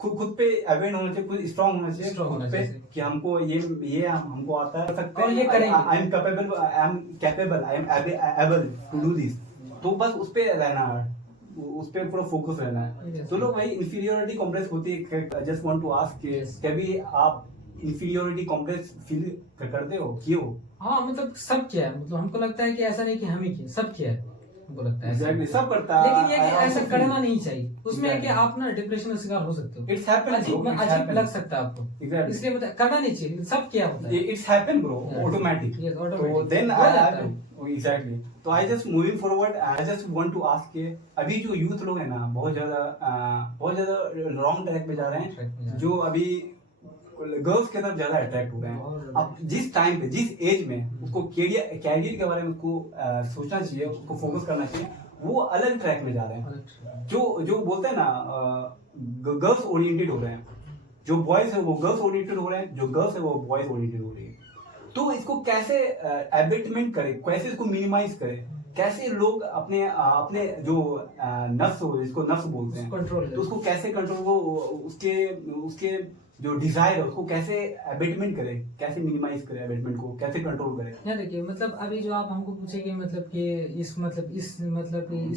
खुद पे अवेयर होना चाहिए, खुद स्ट्रांग होना चाहिए, खुद पे कि हमको ये हमको आता है, सकते और ये करेंगे, I am capable, I am able to do this. तो बस उस पे रहना है, उस पे पूरा फोकस रहना है। तो लोग भाई इंफीरियोरिटी कॉम्प्लेक्स होती है। I just want to ask, कभी आप इंफीरियोरिटी कॉम्प्लेक्स फील करते हो, क्यों? हाँ, मतलब सब किया है, मतलब हमको लगता है कि ऐसा नहीं कि हम ही किए, सब किया है, हमको लगता है exactly, सब करता है, लेकिन ये कि ऐसा करना नहीं चाहिए। उसमें है कि आप ना डिप्रेशन का शिकार हो सकते हो, इट्स हैपन, अजीब लग सकता है आपको, इसलिए मतलब करना नहीं चाहिए, सब किया होता है, इट्स हैपन ब्रो, ऑटोमेटिक। तो देन एग्जैक्टली, तो I just moving forward, I just want to ask के अभी जो यूथ लोग है ना, बहुत ज्यादा रॉन्ग ट्रैक पे जा रहे हैं, जो अभी गर्ल्स के तरफ ज्यादा अट्रैक्ट हो रहे हैं। अब जिस टाइम पे, जिस एज में उसको कैरियर के बारे में उसको सोचना चाहिए, उसको फोकस करना चाहिए, वो अलग ट्रैक में जा रहे हैं। जो बोलते हैं ना, गर्ल्स ओरिएंटेड हो रहे हैं, जो बॉयज है वो गर्ल्स ओरिएंटेड हो रहे हैं, जो गर्ल्स है वो बॉयज ओरिएंटेड हो रही है। तो इसको कैसे एबेटमेंट करे, कैसे इसको मिनिमाइज करे, कैसे लोग अपने अपने जो नफ्स हो, जिसको नफ्स बोलते हैं, कंट्रोल तो उसको कैसे कंट्रोल को उसके उसके जो डिजायर है उसको कैसे अबेटमेंट करे, कैसे मिनिमाइज करे, अबेटमेंट को कैसे कंट्रोल करे। यार देखिए मतलब अभी जो आप हमको पूछेंगे मतलब कि इस मतलब कि इस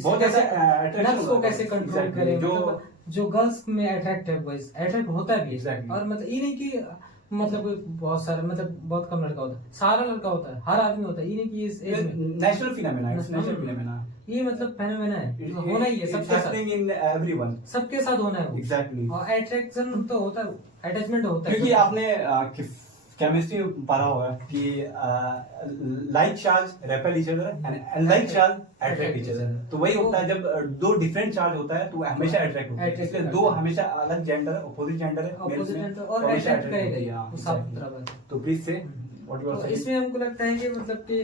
बहुत कैसे ज्यादा attraction नफ्स को होता है। कैसे कंट्रोल Exactly, करें, जो मतलब जो गर्ल्स में अट्रैक्ट है बॉयज अट्रैक्ट होता भी है। Exactly. और मतलब ये नहीं कि मतलब कोई बहुत सारा मतलब बहुत कम लड़का होता है, सारा लड़का होता है, हर आदमी होता है, ये नहीं कि इस एज में नेचुरल फिनोमेना है, नेचुरल फिनोमेना ये मतलब फेनोमेना है, होना ही है सबके साथ, इन एवरीवन। सबके साथ होना है वो। Exactly. और अट्रैक्शन तो होता है, अटैचमेंट होता है क्योंकि आपने केमिस्ट्री में पढ़ा होगा कि like charge repel each other and like charge attract each other. तो वही होता है, जब दो डिफरेंट चार्ज होता है तो हमेशा अट्रैक्ट होता है, इसलिए दो हमेशा अलग जेंडर अपोजिट जेंडर है, males में, और तो हमेशा अट्रैक्ट attract होती है। करेगा हाँ, वो साफ exactly. सुथरा बात है। तो प्लीज से व्हाट यू आर तो सेइंग। इसमें हमको लगता है कि मतलब कि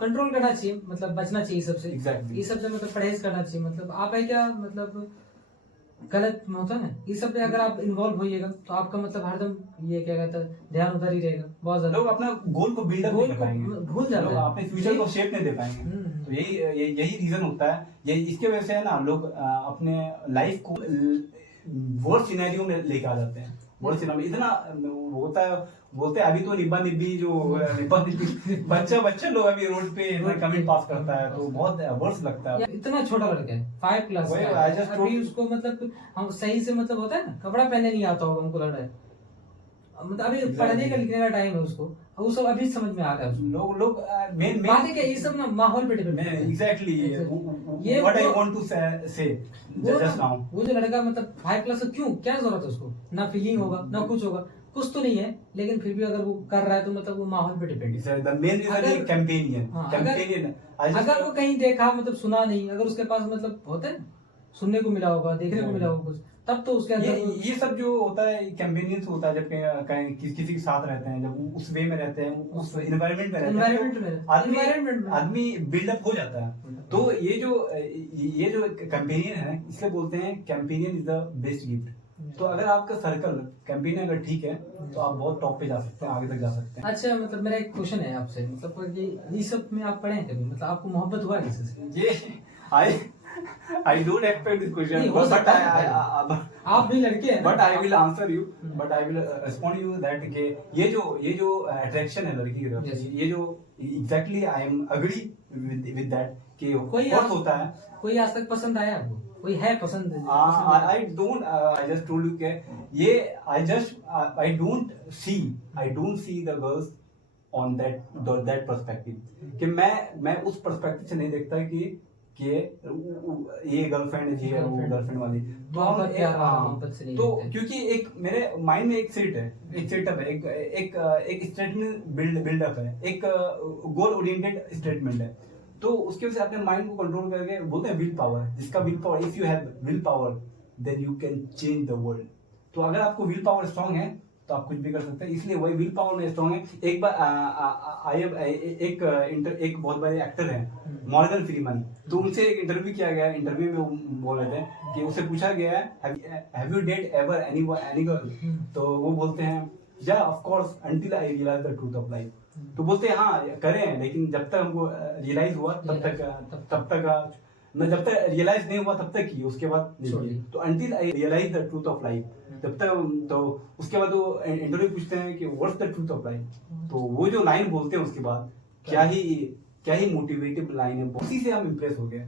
कंट्रोल करना चाहिए, मतलब बचना चाहिए सबसे। Exactly. ये सबसे मतलब परहेज करना चाहिए। मतलब आप है क्या मतलब गलत होता है ना, ये सब पे अगर आप इन्वॉल्व होइएगा तो आपका मतलब हरदम ये क्या कहता है ध्यान उधर ही रहेगा बहुत ज्यादा। लोग अपना गोल को बिल्ड अप नहीं कर पाएंगे, भूल जाते लोग हैं, अपने फ्यूचर को शेप नहीं दे पाएंगे। तो यही रीजन होता है, ये इसके वजह से है ना, लोग अपने लाइफ को वर्स्ट सिनेरियो में लेके आ जाते हैं। वर्स्ट सिनेरियो में इतना होता है, बोलते हैं अभी तो निब्बा निब्बी जो निब्बा निब्बी बच्चा लोग अभी रोड पे कमेंट पास करता है, तो बहुत वर्स्ट लगता है। इतना छोटा लड़का है 5 क्लास वही, का I just अभी told- उसको मतलब हम सही से मतलब होता है ना कपड़ा पहनने नहीं आता होगा, हमको लग रहा है मतलब अभी Exactly. पढ़ने का लिखने का टाइम है उसको, वो सब अभी समझ में आ रहा है उसको। लोग मेन बात है क्या, ये सब ना माहौल पे डिपेंड करता है। एग्जैक्टली ये व्हाट आई वो- वांट टू से वो जस्ट नाउ। वो जो लड़का मतलब 5 क्लास का क्यों, क्या जरूरत है उसको, ना फीलिंग होगा ना कुछ होगा, कुछ तो नहीं है, लेकिन फिर भी अगर वो कर रहा है तो मतलब वो माहौल पे डिपेंड है। The main reason is companion. हाँ, कैंपेनियन अगर वो कहीं देखा मतलब सुना नहीं, अगर उसके पास मतलब होता है ना, सुनने को मिला होगा, देखने को मिला होगा कुछ, तब तो उसके अंदर ये सब जो होता है कैंपेनियंस होता है, जब कहीं किसी के साथ रहते हैं, जब वो उस वे में रहते हैं, उस एनवायरनमेंट में रहते हैं, Environment में। आदमी बिल्डअप हो जाता है। तो ये जो कैंपेनियन है, इसलिए बोलते हैं companion is the best gift. तो अगर आपका सर्कल कैंपेनियन अगर ठीक है तो आप बहुत टॉप पे जा सकते हैं, आगे तक जा सकते हैं। अच्छा मतलब मेरा एक क्वेश्चन है आपसे, मतलब ये सब में आप पढ़े हैं कभी, मतलब आपको मोहब्बत हुआ है किसी से? ये I don't expect this question, नहीं, हो but सकता I, है। I, आप भी लड़के हैं ना? but I will answer you, but I will respond you that कि ये जो attraction है लड़की की तरफ, Yes. ये जो exactly I am agree with that कि कोई force होता है। कोई आज तक पसंद आया आपको, कोई है पसंद? I don't I just told you कि ये I don't see the girls on that perspective कि मैं उस perspective से नहीं देखता कि ये गर्लफ्रेंड है, ये वो गर्लफ्रेंड वाली। तो हम मोहब्बत प्यार वाला मोहब्बत से नहीं तो देखते। क्योंकि एक मेरे माइंड में एक सेटअप है, एक स्टेटमेंट बिल्डअप है, एक गोल ओरिएंटेड स्टेटमेंट है। तो उसके वजह से अपने माइंड को कंट्रोल करके बोलते हैं विल पावर, जिसका will power, if you have will power then you can change the world. तो अगर आपको विल पावर स्ट्रांग है तो आप कुछ भी कर सकते हैं, इसलिए वही विल पावर में स्ट्रांग है। एक बार एक बहुत बड़े एक्टर हैं मॉर्गन फ्रीमैन, तो उनसे एक इंटरव्यू किया गया। इंटरव्यू में वो बोल रहे थे कि उससे पूछा गया है have you date ever any girl, तो वो बोलते हैं या of course until I realize the truth of life. तो बोलते हैं हाँ करें, लेकिन जब तक हमको रियलाइज हुआ तब तक न, जब तक रियलाइज नहीं हुआ तब तक की, उसके बाद नहीं की। तो until I realize the truth of life, जब तक, तो उसके बाद वो इंटरव्यू पूछते हैं कि what's the truth of life. तो वो जो लाइन बोलते हैं उसके बाद क्या ही मोटिवेटिव लाइन है, उसी से हम इम्प्रेस हो गए।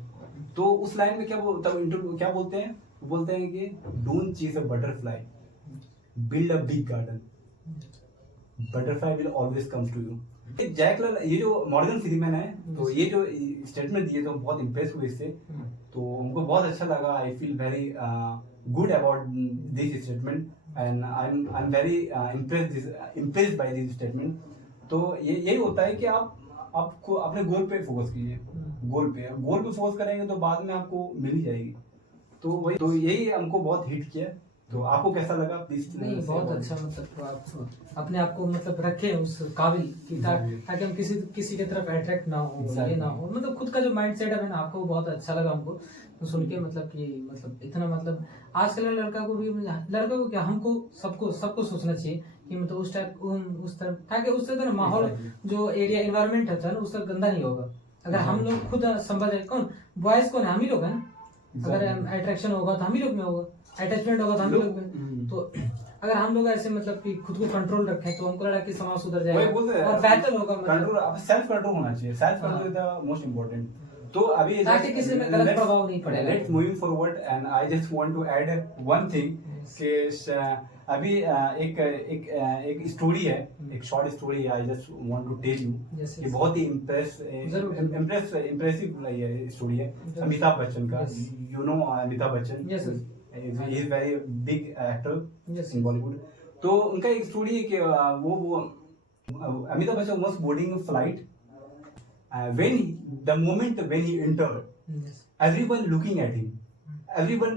तो उस लाइन में तब इंटरव्यू क्या बोलते हैं, बोलते हैं कि don't chase a butterfly, build a big garden, butterfly will always comes to you. ये जो मॉर्गन फ्रीमैन है, तो ये जो स्टेटमेंट दिए तो बहुत इम्प्रेस हुए इससे, तो हमको बहुत अच्छा लगा। I feel very good about this statement and I am very impressed by this statement. तो यही होता है कि आपको अपने गोल पे फोकस कीजिए, गोल पे फोकस करेंगे तो बाद में आपको मिल ही जाएगी। तो यही हमको बहुत हिट किया। तो आपको कैसा लगा प्लीज? नहीं बहुत अच्छा, मतलब आप अपने आप को मतलब रखे उस काबिल कि ताकि हम किसी की तरफ अट्रैक्ट ना हो, ये ना हो, मतलब खुद का जो माइंड सेट है ना, आपको बहुत अच्छा लगा हमको तो सुन के। मतलब कि मतलब इतना मतलब आजकल लड़का को क्या हमको सबको सोचना चाहिए कि मतलब उस तरह ताकि उससे तो ना माहौल जो एरिया एनवायरनमेंट है ना उसका गंदा नहीं होगा। अगर हम लोग खुद संभल जाए, कौन बॉयज कौन है, हम ही लोग हैं ना। अगर अट्रैक्शन होगा तो हम ही लोग में होगा, अटैचमेंट होगा तो हम ही लोग में। तो अगर हम लोग ऐसे मतलब कि खुद को कंट्रोल रखें तो हमको लगा कि समाज सुधर जाएगा और बेहतर होगा। कंट्रोल, अब सेल्फ कंट्रोल होना चाहिए, self control is the most important. तो अभी ताकि किसी में गलत प्रभाव नहीं पड़ेगा। Let's moving forward and I just want to add one thing कि अभी एक स्टोरी है, एक शॉर्ट स्टोरी है, I just want to tell you कि बहुत ही इम्प्रेसिव ये स्टोरी है अमिताभ बच्चन का। You know Amitabh Bachchan, he is very big actor in Bollywood. तो उनका एक स्टोरी है कि वो Amitabh Bachchan was boarding flight, the moment when he entered, everyone looking at him, everyone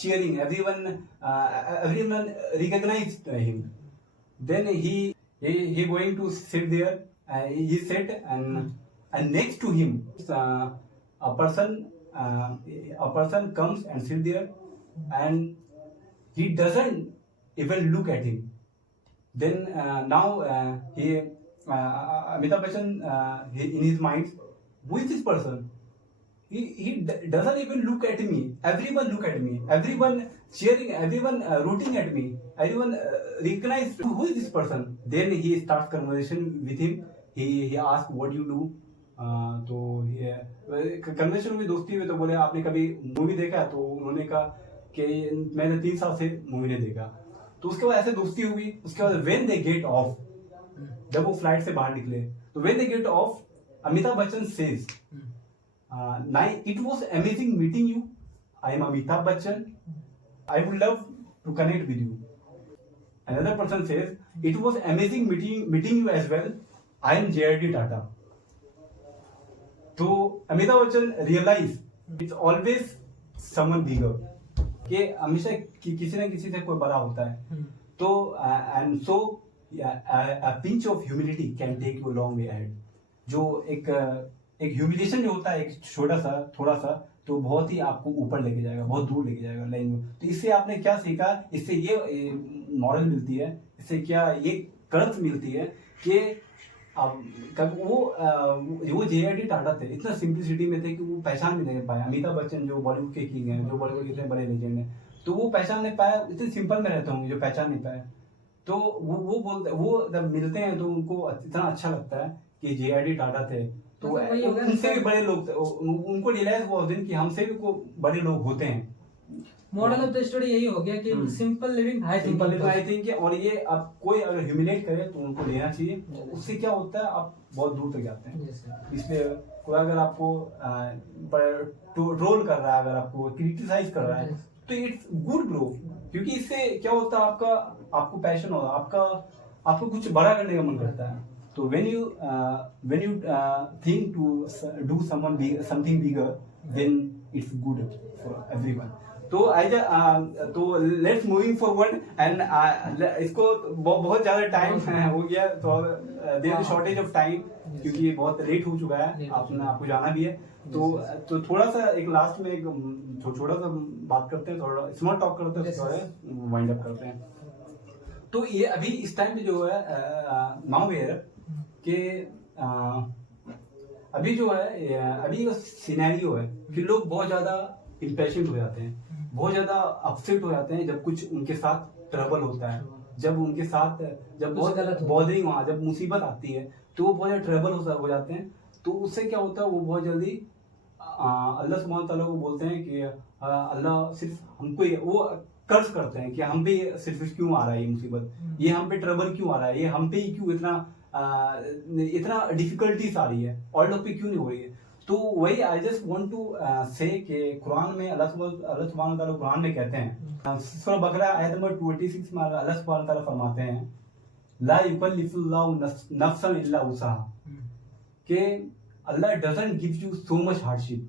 cheering, everyone recognized him. Then he going to sit there, he sat and next to him a person comes and sit there, and he doesn't even look at him. Then now Amitabh Bachchan, in his mind, who is this person? He doesn't even look at me. Everyone look at me. Everyone cheering. Everyone rooting at me. Everyone recognize who is this person. Then he starts conversation with him. He asks what you do. तो conversation में दोस्ती हुई, तो बोले आपने कभी movie देखा? तो उन्होंने कहा कि मैंने 3 साल से मूवी नहीं देखा। तो उसके बाद ऐसे दोस्ती हुई। उसके बाद when they get off, जब वो फ्लाइट से बाहर निकले, तो when they get off, Amitabh Bachchan says, it was amazing meeting you. I am Amitabh Bachchan. I would love to connect with you. Another person says, it was amazing meeting you as well. I am J.R.D. Tata. तो Amitabh Bachchan realize it's always someone bigger, कि हमेशा किसी न किसी से कोई बड़ा होता है। तो and so a pinch of humility can take you a long way ahead. जो एक ह्यूमिलेशन जो होता है, एक छोटा सा थोड़ा सा, तो बहुत ही आपको ऊपर लेके जाएगा, बहुत दूर लेके जाएगा लाइन में। तो इससे आपने क्या सीखा? इससे ये मॉरल मिलती है, इससे क्या ये कर्ज मिलती है कि वो जे.आर.डी. टाटा थे, इतना सिंपलिसिटी में थे कि वो पहचान भी नहीं पाए। अमिताभ बच्चन जो बॉलीवुड के किंग हैं, जो बॉलीवुड के इतने बड़े लेजेंड हैं, तो वो पहचान नहीं पाया। इतने सिंपल में रहते होंगे जो पहचान नहीं पाए। तो वो बोलते, वो जब मिलते हैं तो उनको इतना अच्छा लगता है कि जे.आर.डी. टाटा थे। तो उनसे भी बड़े लोग, उनको रियलाइज हुआ उस दिन कि हमसे भी को बड़े लोग होते हैं। मॉडल ऑफ द स्टोरी यही हो गया कि सिंपल लिविंग हाई थिंकिंग। और ये अब कोई अगर ह्यूमिलेट करे तो उनको लेना चाहिए। उससे क्या होता है, आप बहुत दूर तक जाते हैं। इसलिए कोई अगर आपको ट्रोल कर रहा है, अगर आपको क्रिटिसाइज कर रहा है, तो इट्स गुड ब्रो, क्योंकि इससे क्या होता है, आपको पैशन होगा, आपको कुछ बड़ा करने का मन करता है। तो when you think to do something bigger, then it's good for everyone. तो लेट्स मूविंग फॉरवर्ड एंड इसको बहुत ज्यादा टाइम हो गया, तो there is shortage of time, क्योंकि ये बहुत लेट हो चुका है, आपको जाना भी है। तो थोड़ा सा एक लास्ट में एक छोटा सा बात करते हैं, थोड़ा स्मॉल टॉक करते हैं, उसके वाइंड अप करते हैं। तो ये अभी इस टाइम पे जो है नाउ वेयर के अभी जो है, अभी वो सिनेरियो है कि लोग बहुत ज्यादा इम्पेशेंट हो जाते हैं, बहुत ज्यादा अपसेट हो जाते हैं जब कुछ उनके साथ ट्रबल होता है, जब उनके साथ जब बहुत बॉदरिंग हुआ, जब मुसीबत आती है, तो वो बहुत ज्यादा ट्रबल हो जाते हैं। तो उससे क्या होता है, वो बहुत जल्दी अल्लाह सुब्हान तआला को बोलते हैं कि अल्लाह सिर्फ हमको, वो कर्ज करते हैं कि हम पे सिर्फ क्यों आ रहा है ये मुसीबत, ये हम पे ट्रबल क्यों आ रहा है, ये हम पे ही क्यों इतना डिफिकल्टीज आ रही है, और लोग पे क्यों नहीं हो रही है। तो वही आई जस्ट वांट टू से कि कुरान में अल्लाह सुब्हान तआला कुरान में कहते हैं, सूरह बकरा आयत नंबर 26 में अल्लाह सुब्हान तआला फरमाते हैं, ला युकल्लिफुल्लाहु नफ्सन इल्ला वुसअहा, कि Allah doesn't give you so much hardship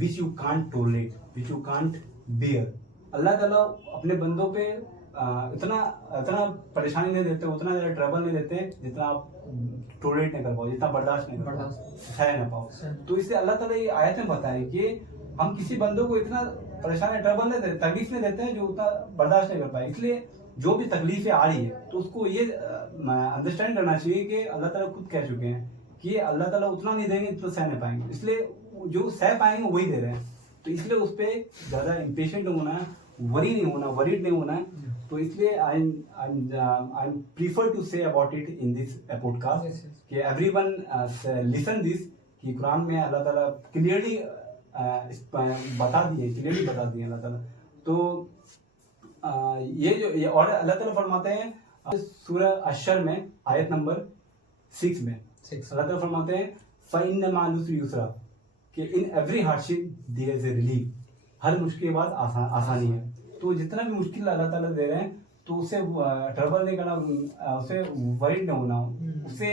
which you can't tolerate, which you can't bear. Allah ताला अपने बंदों पे इतना परेशानी नहीं देते, उतना ज्यादा ट्रबल नहीं देते जितना आप टॉलरेट नहीं कर पाओ, जितना बर्दाश्त नहीं कर पाओ, सह ना पाओ। तो इससे अल्लाह ताला ये आयत में बताए कि हम किसी बंदों को इतना परेशानी, ट्रबल नहीं देते, तकलीफ नहीं देते हैं जो उतना बर्दाश्त नहीं कर पाए। इसलिए जो भी तकलीफें आ रही है तो उसको ये अंडरस्टैंड करना चाहिए कि अल्लाह ताला खुद कह चुके हैं कि अल्लाह ताला उतना नहीं देंगे तो सह नहीं पाएंगे, इसलिए जो सह पाएंगे वही दे रहे हैं। तो इसलिए उस पर ज़्यादा इम्पेशेंट होना है, वरीड नहीं होना है। तो इसलिए I prefer to say about it in this podcast कि एवरीवन लिसन दिस, कि कुरान में अल्लाह ताला क्लियरली बता दिए अल्लाह ताला। तो ये और अल्लाह ताला फरमाते हैं सूरह अशर में आयत नंबर 6 में, अल्लाह ताला फरमाते हैं फ़इन्न मअल उसरि युसरा, कि in every hardship there is a relief, हर मुश्किल के बाद आसानी है। तो जितना भी मुश्किल अल्लाह ताला दे रहे हैं तो उसे ट्रबल नहीं करना, उसे वरीड नहीं होना, उसे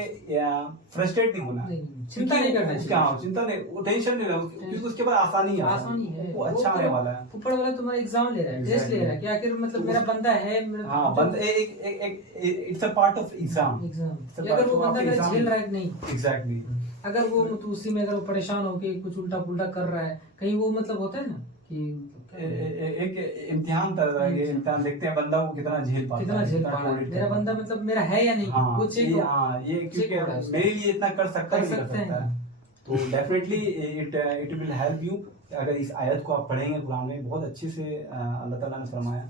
फ्रस्ट्रेट नहीं होना, चिंता नहीं करना चाहिए। चिंता नहीं, टेंशन नहीं लेना, क्योंकि उसके बाद आसानी है, वो अच्छा आने वाला है। ऊपर वाला तुम्हारा एग्जाम ले रहा है, टेस्ट ले रहा है कि आखिर मतलब मेरा बंदा है, हाँ बंदा it's a part of exam. अगर वो बंदा अगर झेल रहा है नहीं, एग्जैक्टली, अगर वो उसी में अगर वो परेशान होके कुछ उल्टा पुल्टा कर रहा है कहीं, वो मतलब होता है ना कि एक इम्तिहान तरह का, ये इम्तिहान देखते हैं बंदा वो कितना झेल पाता है, मेरा बंदा मतलब मेरा है या नहीं, वो चेक ये क्योंकि मेरे लिए इतना कर सकता है। तो definitely it will help you. अगर इस आयत को आप पढ़ेंगे कुरान में बहुत अच्छे से, अल्लाह ताला ने फरमाया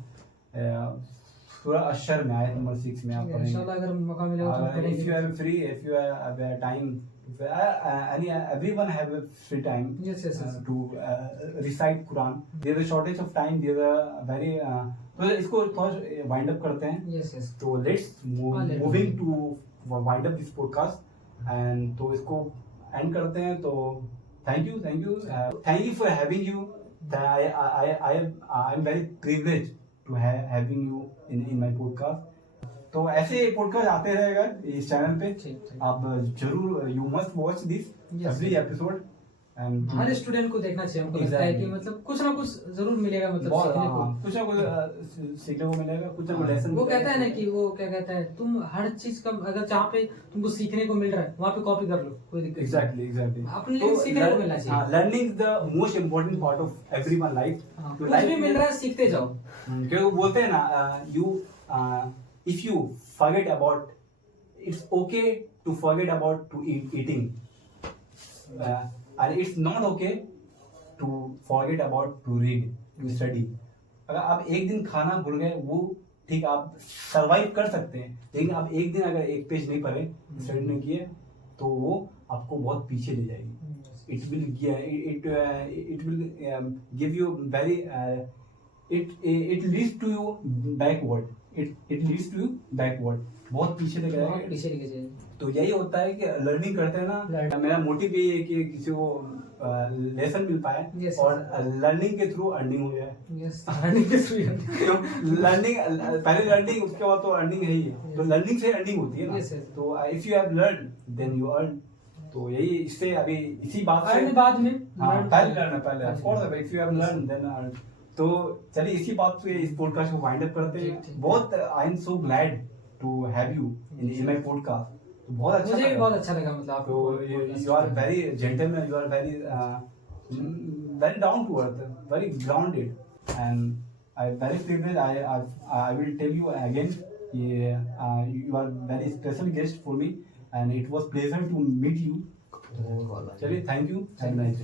सूरह अशर में आयत नंबर 6 में आप पढ़ेंगे इंशाल्लाह, अगर मौका मिलेगा तो पढ़ेंगे। If you have free, if you have time, everyone have a free time to recite Quran. There's a shortage of time. There's a very तो इसको थोड़ा वाइंड अप करते हैं। तो let's moving to wind up this podcast and तो इसको end करते हैं। तो thank you for having you. I am very privilege to having you in my podcast. तो ऐसे पॉडकास्ट आते रहेगा इस चैनल पे, आप जरूर you must watch this every episode. Her student को देखना चाहिए, हमको लगता है कि मतलब कुछ ना कुछ जरूर मिलेगा, मतलब सीखने को, कुछ ना कुछ सीखने को मिलेगा, कुछ ना कुछ लेसन। वो कहता है ना कि वो क्या कहता है, तुम हर चीज का अगर जहाँ पे तुमको सीखने को मिल रहा है वहाँ पे कॉपी कर लो, कोई दिक्कत एग्जैक्टली अपने लिए सीखने को मिलना चाहिए। Learning is the most important part of everyone life. कुछ भी मिल रहा है सीखते जाओ, क्योंकि बोलते हैं ना you if you forget about, it's okay to forget about to eating, and it's not okay to forget about to read, to study. अगर आप एक दिन खाना भूल गए वो ठीक, आप सरवाइव कर सकते हैं, लेकिन आप एक दिन अगर एक पेज नहीं पढ़े, स्टडी नहीं किए, तो वो आपको बहुत पीछे ले जाएगी। it will give you very it leads to you backward. It leads to you backward, बहुत पीछे लेके जाएगा। तो यही होता है कि लर्निंग करते हैं ना, मेरा मोटिव यही है कि किसी को लेसन मिल पाए और लर्निंग के थ्रू अर्निंग हो जाए। लर्निंग के थ्रू लर्निंग, पहले लर्निंग उसके बाद तो अर्निंग है ही है। तो लर्निंग से अर्निंग होती है ना। तो if you have learn then you earn. तो यही इससे अभी इसी बात से बाद में पहले लर्न, पहले of course if you have learn then earn. तो चलिए इसी बात पे इस पॉडकास्ट को वाइंड अप करते हैं। बहुत I am so glad to have you in my podcast. तो बहुत अच्छा, मुझे भी बहुत अच्छा लगा। मतलब तो you are very gentleman, you are very down to earth, very grounded, and I very privilege. I will tell you again, you are very special guest for me and it was pleasure to meet you. चलिए thank you, have a nice day.